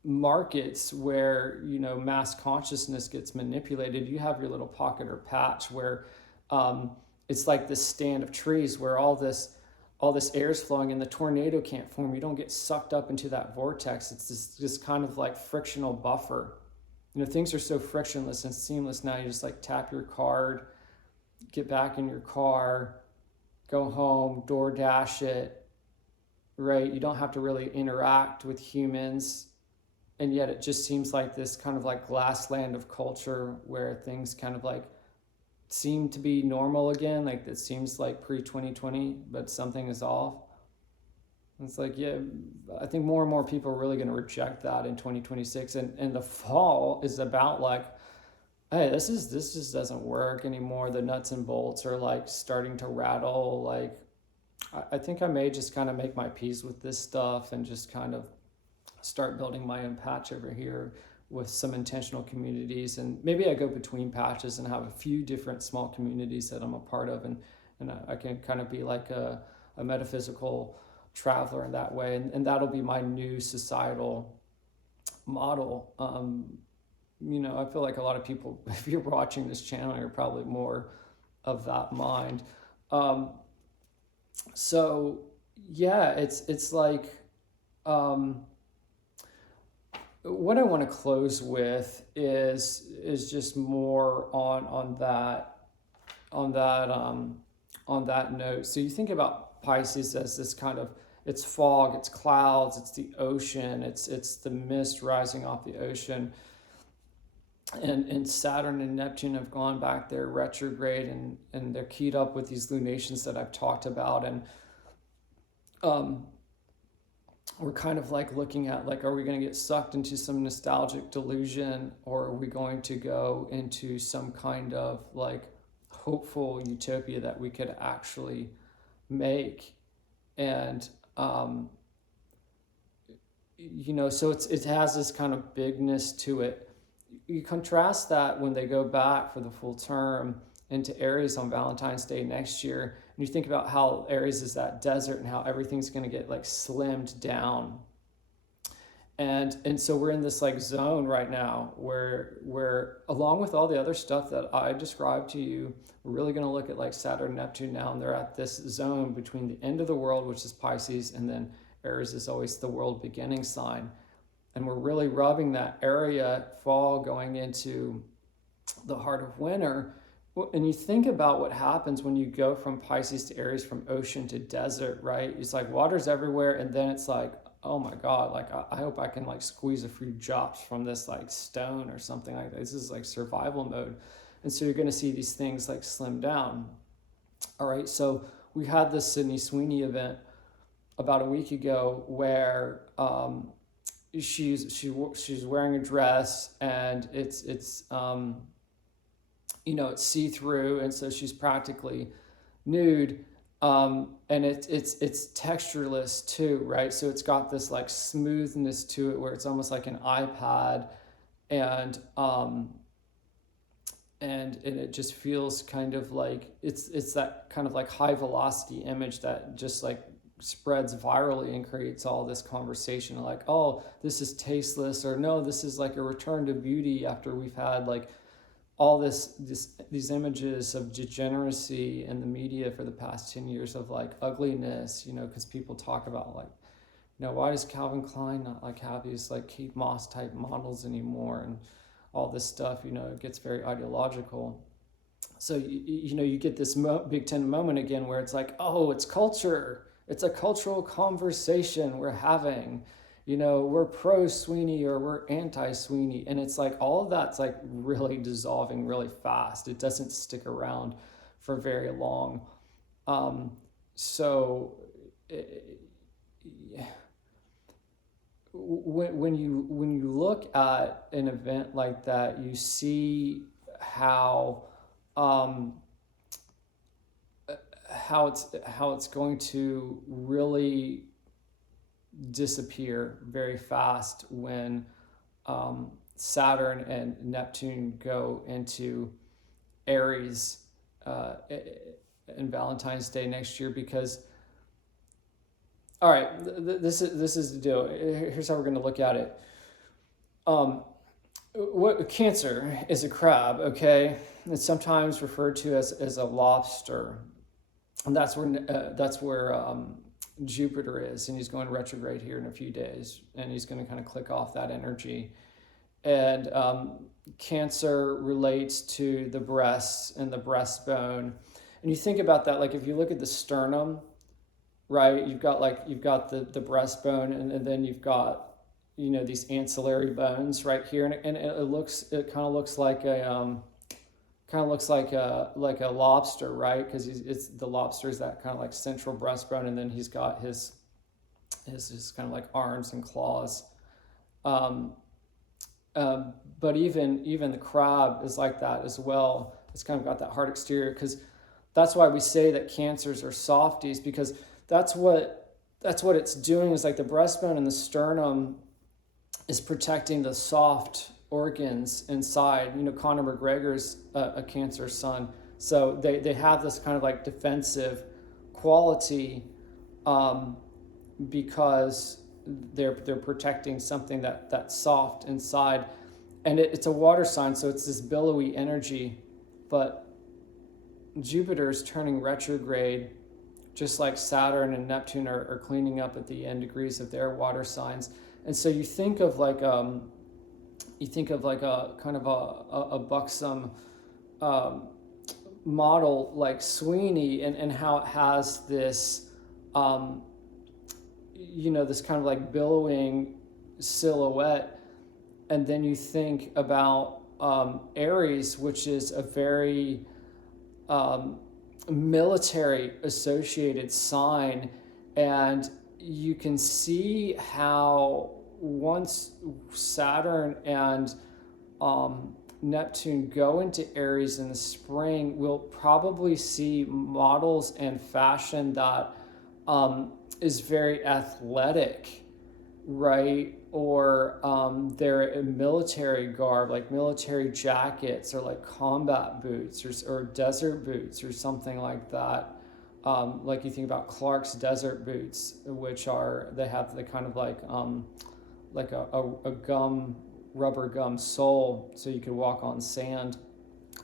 markets where, you know, mass consciousness gets manipulated. You have your little pocket or patch where it's like this stand of trees where all this air is flowing and the tornado can't form. You don't get sucked up into that vortex. It's this kind of like frictional buffer. Things are so frictionless and seamless now. You just like tap your card, get back in your car, go home, DoorDash it, right? You don't have to really interact with humans. And yet it just seems like this kind of like glass land of culture where things kind of like seem to be normal again. Like it seems like pre-2020, but something is off. It's like, yeah, I think more and more people are really going to reject that in 2026. And the fall is about like, hey, this just doesn't work anymore. The nuts and bolts are like starting to rattle. Like, I think I may just kind of make my peace with this stuff and just kind of start building my own patch over here with some intentional communities. And maybe I go between patches and have a few different small communities that I'm a part of. And I can kind of be like a metaphysical traveler in that way. And that'll be my new societal model. I feel like a lot of people, if you're watching this channel, you're probably more of that mind. So yeah, it's like, what I want to close with is just more on that note. So you think about Pisces as this kind of, it's fog, it's clouds, it's the ocean, it's the mist rising off the ocean. And Saturn and Neptune have gone back there retrograde, and they're keyed up with these lunations that I've talked about. And we're kind of like looking at like, are we going to get sucked into some nostalgic delusion, or are we going to go into some kind of like hopeful utopia that we could actually make? And so it has this kind of bigness to it. You contrast that when they go back for the full term into Aries on Valentine's Day next year, and you think about how Aries is that desert and how everything's going to get like slimmed down. And so we're in this like zone right now where along with all the other stuff that I described to you, we're really going to look at like Saturn and Neptune now, and they're at this zone between the end of the world, which is Pisces, and then Aries is always the world beginning sign. And we're really rubbing that area fall going into the heart of winter. And you think about what happens when you go from Pisces to Aries, from ocean to desert, right? It's like water's everywhere, and then it's like, oh my God, like I hope I can like squeeze a few drops from this like stone or something like that. This is like survival mode. And so you're going to see these things like slim down. All right, so we had this Sydney Sweeney event about a week ago where she's wearing a dress, and it's see-through, and so she's practically nude, and it's textureless too, right? So it's got this like smoothness to it where it's almost like an iPad, and it just feels kind of like it's that kind of like high velocity image that just like spreads virally and creates all this conversation like, oh, this is tasteless, or no, this is like a return to beauty after we've had like all these images of degeneracy in the media for the past 10 years of like ugliness, because people talk about like, why does Calvin Klein not like have these like Kate Moss type models anymore, and all this stuff, it gets very ideological. So you get this Big Ten moment again where it's like, oh, it's culture. It's a cultural conversation we're having. We're pro Sweeney or we're anti Sweeney. And it's like all of that's like really dissolving really fast. It doesn't stick around for very long. When you look at an event like that, you see how it's going to really disappear very fast when Saturn and Neptune go into Aries in Valentine's Day next year. Because, all right, this is the deal. Here's how we're going to look at it. what Cancer is a crab, okay? It's sometimes referred to as a lobster, and that's where Jupiter is, and he's going retrograde here in a few days, and he's going to kind of click off that energy. And Cancer relates to the breasts and the breastbone, and you think about that, like if you look at the sternum, right? You've got the breastbone, and then you've got these ancillary bones right here, and it kind of looks like a lobster, right? Because it's the lobster is that kind of like central breastbone, and then he's got his kind of like arms and claws. But even the crab is like that as well. It's kind of got that hard exterior, because that's why we say that Cancers are softies, because that's what it's doing, is like the breastbone and the sternum is protecting the soft organs inside. Conor McGregor's a Cancer sun, so they have this kind of like defensive quality, because they're protecting something that's soft inside, and it's a water sign, so it's this billowy energy. But Jupiter is turning retrograde, just like Saturn and Neptune are cleaning up at the end degrees of their water signs. And so you think of like a kind of a buxom model like Sweeney, and how it has this this kind of like billowing silhouette. And then you think about Aries, which is a very military associated sign, and you can see how once Saturn and Neptune go into Aries in the spring, we'll probably see models and fashion that is very athletic, right? Or they're in military garb, like military jackets, or like combat boots, or desert boots, or something like that. Like you think about Clark's desert boots, which they have the kind of like a rubber gum sole, so you can walk on sand.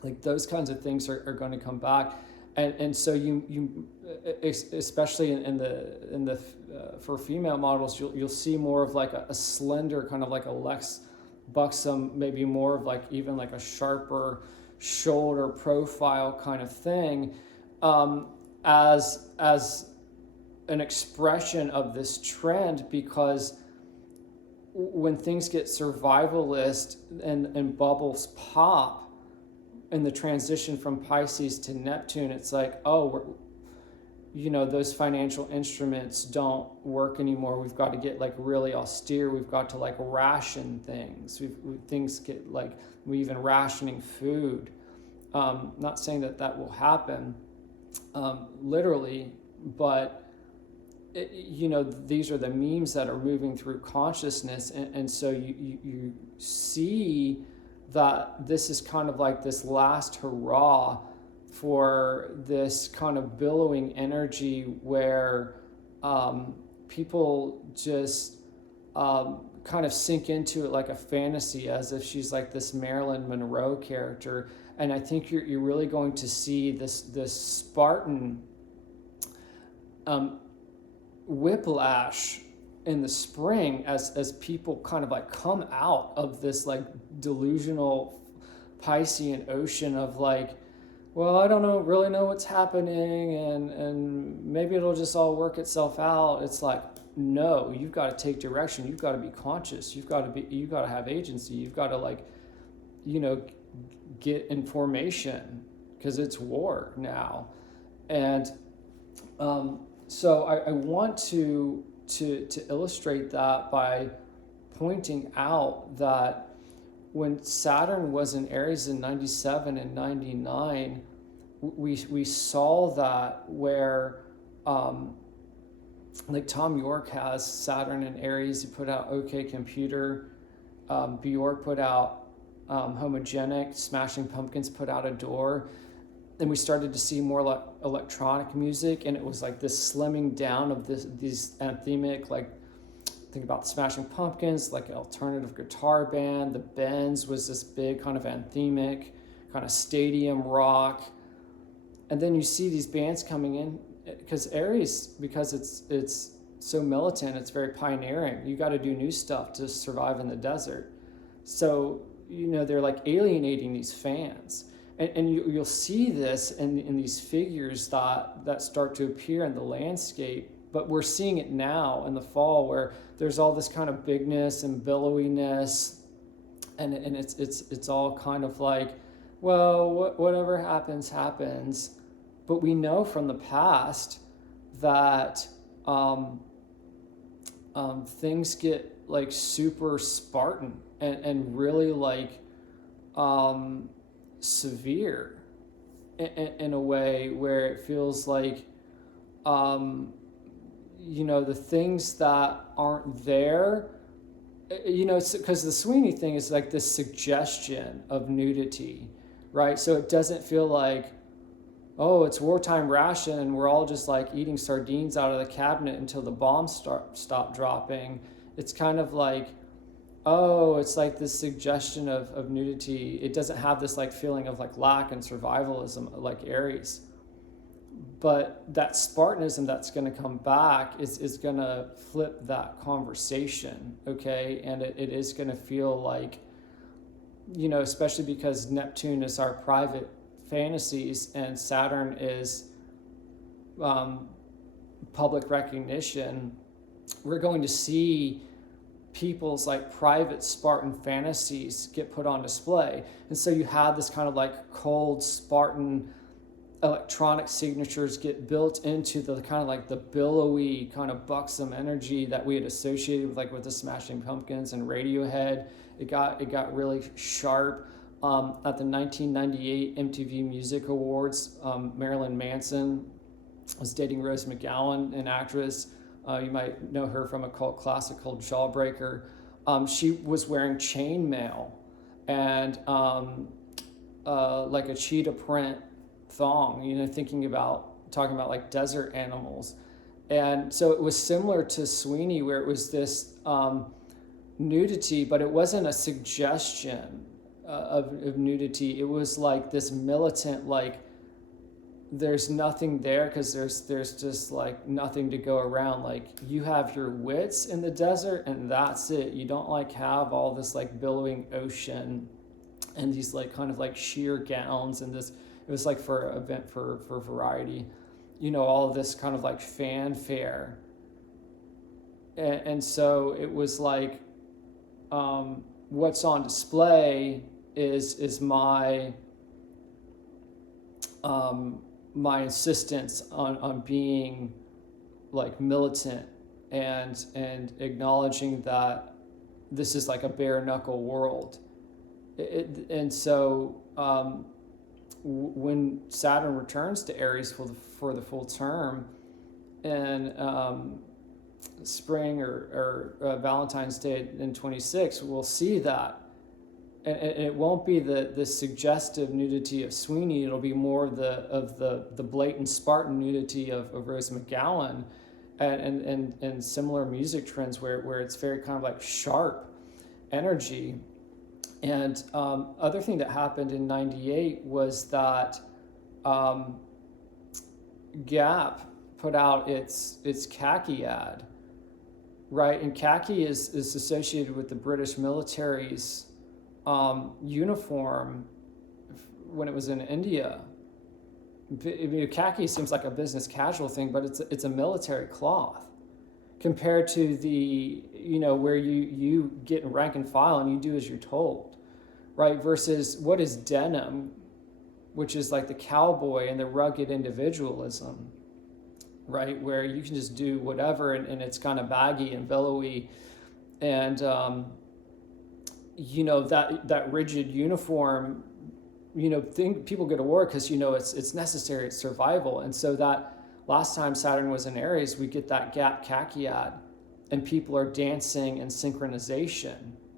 Like those kinds of things are going to come back, and so you especially in the for female models, you'll see more of like a slender kind of like a less buxom, maybe more of like even like a sharper shoulder profile kind of thing, as an expression of this trend. Because when things get survivalist and bubbles pop in the transition from Pisces to Neptune, it's like, those financial instruments don't work anymore. We've got to get like really austere. We've got to like ration things. Things get like, we even rationing food. Not saying that will happen literally, but these are the memes that are moving through consciousness, and so you see that this is kind of like this last hurrah for this kind of billowing energy, where people just kind of sink into it like a fantasy, as if she's like this Marilyn Monroe character. And I think you're really going to see this Spartan whiplash in the spring, as people kind of like come out of this like delusional Piscean ocean of like, well, I don't really know what's happening, and maybe it'll just all work itself out. It's like, no, you've got to take direction. You've got to be conscious. You've got to have agency. You've got to like, get information, because it's war now. And so I want to illustrate that by pointing out that when Saturn was in Aries in 97 and 99, we saw that where like Tom York has Saturn in Aries. He put out OK Computer. Bjork put out Homogenic. Smashing Pumpkins put out Adore. Then we started to see more like electronic music, and it was like this slimming down of these anthemic like think about the Smashing Pumpkins, like an alternative guitar band. The Bends was this big kind of anthemic, kind of stadium rock. And then you see these bands coming in, because Aries, because it's so militant, it's very pioneering. You got to do new stuff to survive in the desert. So, they're like alienating these fans. And you'll see this in these figures that start to appear in the landscape. But we're seeing it now in the fall, where there's all this kind of bigness and billowiness, and it's all kind of like, well, whatever happens, happens. But we know from the past that things get like super Spartan and really like severe in a way where it feels like the things that aren't there, because the Sweeney thing is like this suggestion of nudity, right? So it doesn't feel like, oh, it's wartime ration and we're all just like eating sardines out of the cabinet until the bombs stop dropping. It's kind of like, oh, it's like this suggestion of nudity. It doesn't have this like feeling of like lack and survivalism like Aries. But that Spartanism that's going to come back is going to flip that conversation, okay? And it is going to feel like, especially because Neptune is our private fantasies and Saturn is public recognition, we're going to see people's like private Spartan fantasies get put on display. And so you have this kind of like cold Spartan electronic signatures get built into the kind of like the billowy kind of buxom energy that we had associated with the Smashing Pumpkins and Radiohead. It got really sharp. At the 1998 MTV Music Awards, Marilyn Manson was dating Rose McGowan, an actress. You might know her from a cult classic called Jawbreaker. She was wearing chainmail and like a cheetah print thong, talking about like desert animals. And so it was similar to Sweeney, where it was this nudity, but it wasn't a suggestion of nudity. It was like this militant, like there's nothing there because there's just like nothing to go around. Like you have your wits in the desert and that's it. You don't like have all this like billowing ocean and these like kind of like sheer gowns and this. It was like for an event for Variety, all of this kind of like fanfare. And so it was like, what's on display is my my insistence on being like militant and acknowledging that this is like a bare knuckle world. And so when Saturn returns to Aries for the full term in spring or Valentine's Day in 26, we'll see that. And it won't be the suggestive nudity of Sweeney. It'll be more of the blatant Spartan nudity of Rose McGowan and similar music trends where it's very kind of like sharp energy. And other thing that happened in 98 was that Gap put out its khaki ad, right? And khaki is associated with the British military's uniform when it was in India. Khaki seems like a business casual thing, but it's a military cloth compared to the where you get in rank and file and you do as you're told, right? Versus what is denim, which is like the cowboy and the rugged individualism, right? Where you can just do whatever and it's kind of baggy and billowy, and that rigid uniform, people go to war because it's necessary, it's survival. And so that last time Saturn was in Aries, we get that Gap khaki ad, and people are dancing in synchronization,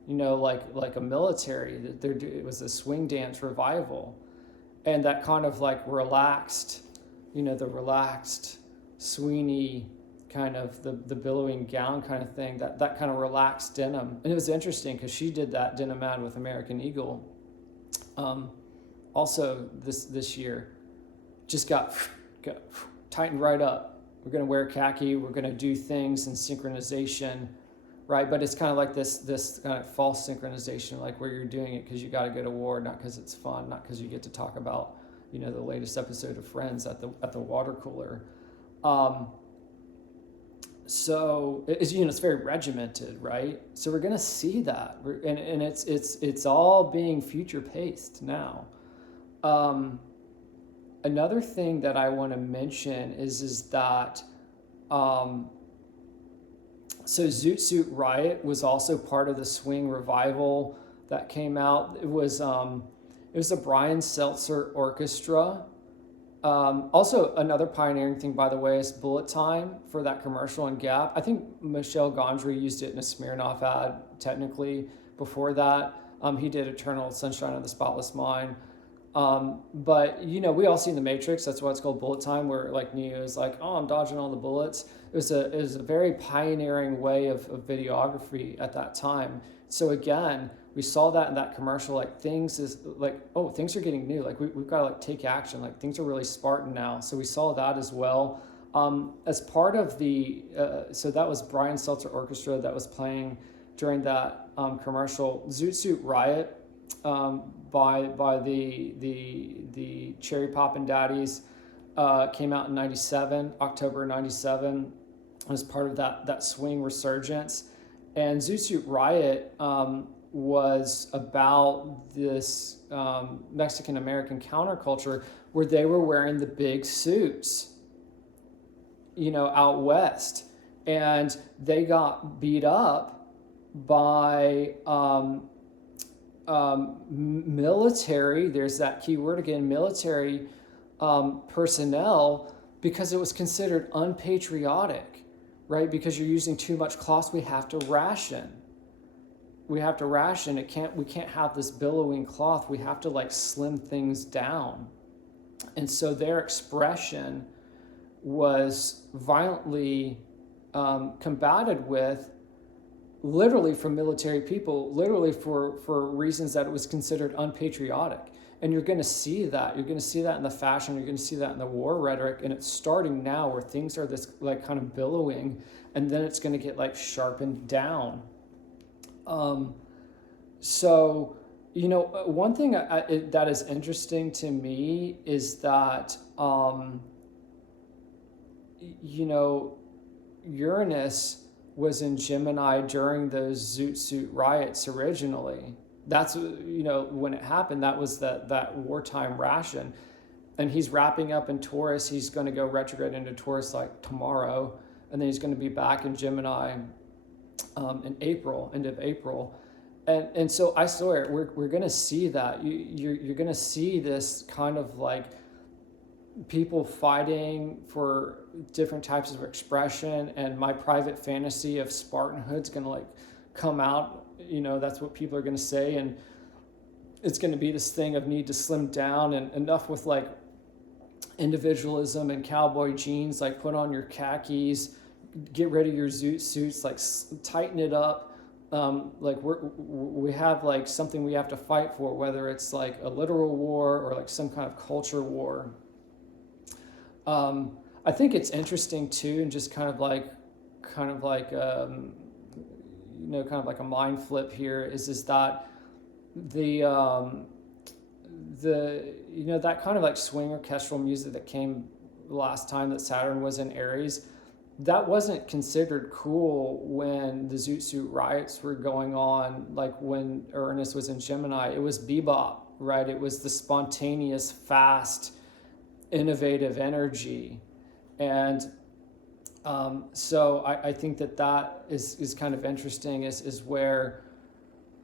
like a military. It was a swing dance revival, and that kind of like relaxed, the relaxed Sweeney kind of the billowing gown kind of thing, that kind of relaxed denim. And it was interesting because she did that denim ad with American Eagle. Also this year, just got tightened right up. We're going to wear khaki. We're going to do things in synchronization, right? But it's kind of like this kind of false synchronization, like where you're doing it because you got to go to war, not because it's fun, not because you get to talk about, you know, the latest episode of Friends at the water cooler. So it's, you know, it's very regimented, right? So we're going to see that, and it's all being future paced now. Another thing that I want to mention is that so Zoot Suit Riot was also part of the swing revival that came out. It was a Brian Seltzer orchestra. Also, another pioneering thing, by the way, is Bullet Time for that commercial on Gap. I think Michel Gondry used it in a Smirnoff ad, technically, before that. He did Eternal Sunshine of the Spotless Mind. But, you know, we all seen The Matrix. That's why it's called Bullet Time, where, like, Neo is like, oh, I'm dodging all the bullets. It was a very pioneering way of videography at that time. So, again, we saw that in that commercial, like things are getting new. Like we've got to like take action. Like things are really Spartan now. So we saw that as well. As part of the, so that was Brian Seltzer Orchestra that was playing during that commercial. Zoot Suit Riot by the Cherry Poppin' Daddies came out in '97, October '97. As part of that swing resurgence. And Zoot Suit Riot was about this Mexican-American counterculture where they were wearing the big suits, you know, out west. And they got beat up by military, there's that key word again, military personnel, because it was considered unpatriotic, right? Because you're using too much cloth, we have to ration. We can't have this billowing cloth. We have to like slim things down. And so their expression was violently combated with, literally from military people, literally for reasons that it was considered unpatriotic. And you're going to see that. You're going to see that in the fashion. You're going to see that in the war rhetoric. And it's starting now where things are this like kind of billowing, and then it's going to get like sharpened down. So, you know, one thing that is interesting to me is that, you know, Uranus was in Gemini during those Zoot Suit riots originally. That's, you know, when it happened, that was that wartime ration. And he's wrapping up in Taurus. He's going to go retrograde into Taurus like tomorrow. And then he's going to be back in Gemini in April, end of April. And so I swear, we're going to see that. You're going to see this kind of like people fighting for different types of expression, and my private fantasy of Spartanhood's going to like come out. You know, that's what people are going to say, and it's going to be this thing of need to slim down, and enough with like individualism and cowboy jeans, like put on your khakis, get rid of your zoot suits, like tighten it up. Like we have like something we have to fight for, whether it's like a literal war or like some kind of culture war. I think it's interesting too, and just kind of like you know, kind of like a mind flip here is that the you know, that kind of like swing orchestral music that came last time that Saturn was in Aries, that wasn't considered cool when the Zoot Suit riots were going on, like when Uranus was in Gemini. It was bebop, right? It was the spontaneous, fast, innovative energy. And so I think that is kind of interesting, is where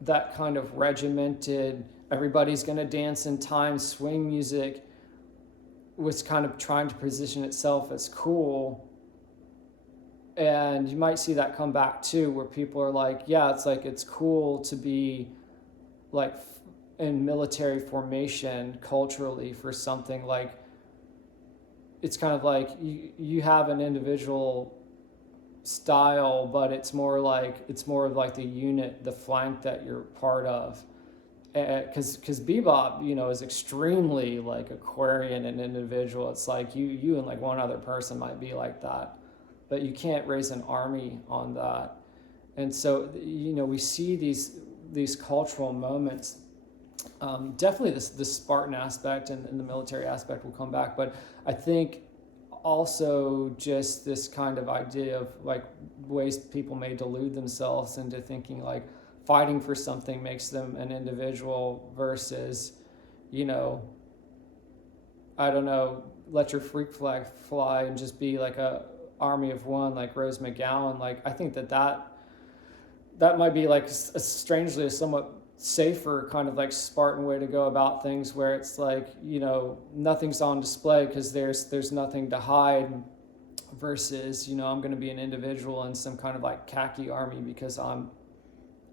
that kind of regimented, everybody's going to dance in time swing music was kind of trying to position itself as cool. And you might see that come back too, where people are like, yeah, it's like, it's cool to be like in military formation culturally for something. Like, it's kind of like you have an individual style, but it's more of like the unit, the flank that you're part of. Because bebop, is extremely like Aquarian and individual. It's like you and like one other person might be like that, but you can't raise an army on that. And so we see these cultural moments. Definitely the Spartan aspect and the military aspect will come back, but I think also just this kind of idea of like ways people may delude themselves into thinking like fighting for something makes them an individual versus, I don't know, let your freak flag fly and just be like a army of one, like Rose McGowan. Like, I think that might be like strangely a somewhat safer kind of like Spartan way to go about things, where it's like, nothing's on display because there's nothing to hide, versus, I'm going to be an individual in some kind of like khaki army because I'm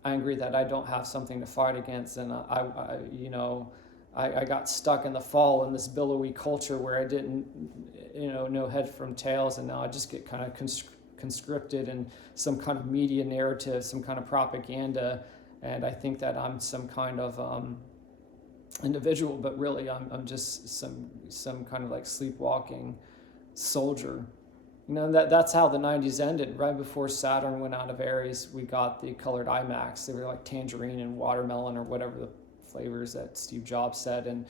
angry that I don't have something to fight against, and I got stuck in the fall in this billowy culture where I didn't know head from tails, and now I just get kind of conscripted in some kind of media narrative, some kind of propaganda, and I think that I'm some kind of individual, but really I'm just some kind of like sleepwalking soldier. That's how the 90s ended. Right before Saturn went out of Aries, we got the colored iMacs. They were like tangerine and watermelon or whatever the flavors that Steve Jobs said. And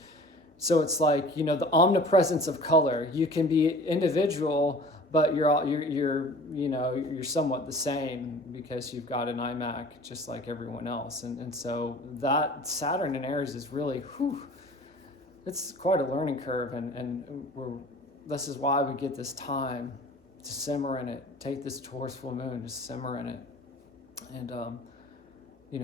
so it's like, the omnipresence of color. You can be individual, but you're somewhat the same because you've got an iMac just like everyone else. And so that Saturn in Aries is really, it's quite a learning curve. And this is why we get this time to simmer in it. Take this Taurus full moon, just simmer in it, and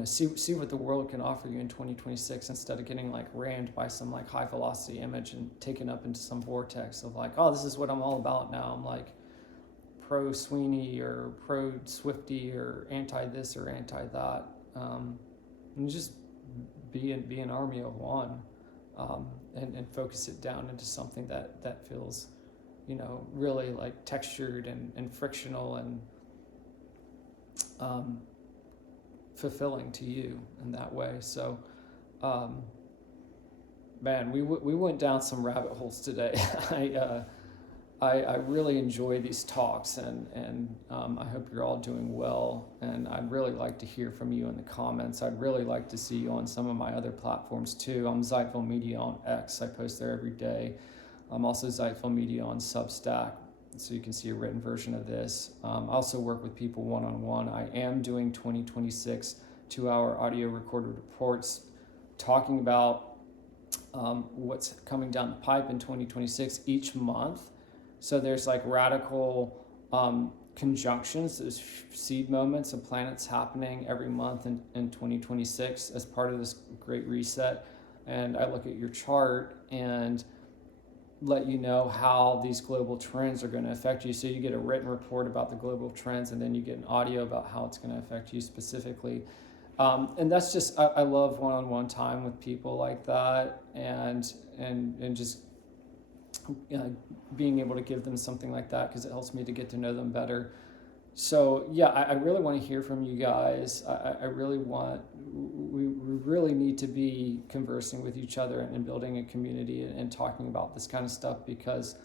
see what the world can offer you in 2026, instead of getting like rammed by some like high velocity image and taken up into some vortex of like, oh, this is what I'm all about now. I'm like pro Sweeney or pro Swifty or anti this or anti that, and just be an army of one, and focus it down into something that feels really like textured and frictional and fulfilling to you in that way. So, man, we went down some rabbit holes today. I really enjoy these talks, and I hope you're all doing well. And I'd really like to hear from you in the comments. I'd really like to see you on some of my other platforms too. I'm Zeitful Media on X. I post there every day. I'm also Zeitful Media on Substack, so you can see a written version of this. I also work with people one-on-one. I am doing 2026 2-hour audio recorded reports talking about what's coming down the pipe in 2026 each month. So there's like radical conjunctions, there's seed moments of planets happening every month in 2026 as part of this great reset. And I look at your chart and let you know how these global trends are going to affect you. So you get a written report about the global trends, and then you get an audio about how it's going to affect you specifically. And that's just, I love one-on-one time with people like that, and just being able to give them something like that, because it helps me to get to know them better. So yeah, I really want to hear from you guys. I really want, we really need to be conversing with each other and building a community and talking about this kind of stuff, because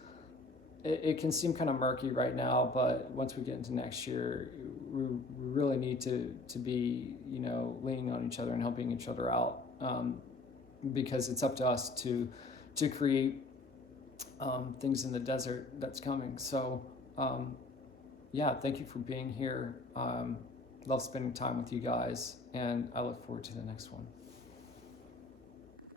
it can seem kind of murky right now, but once we get into next year, we really need to be, leaning on each other and helping each other out, because it's up to us to create things in the desert that's coming. So yeah, thank you for being here. Love spending time with you guys, and I look forward to the next one.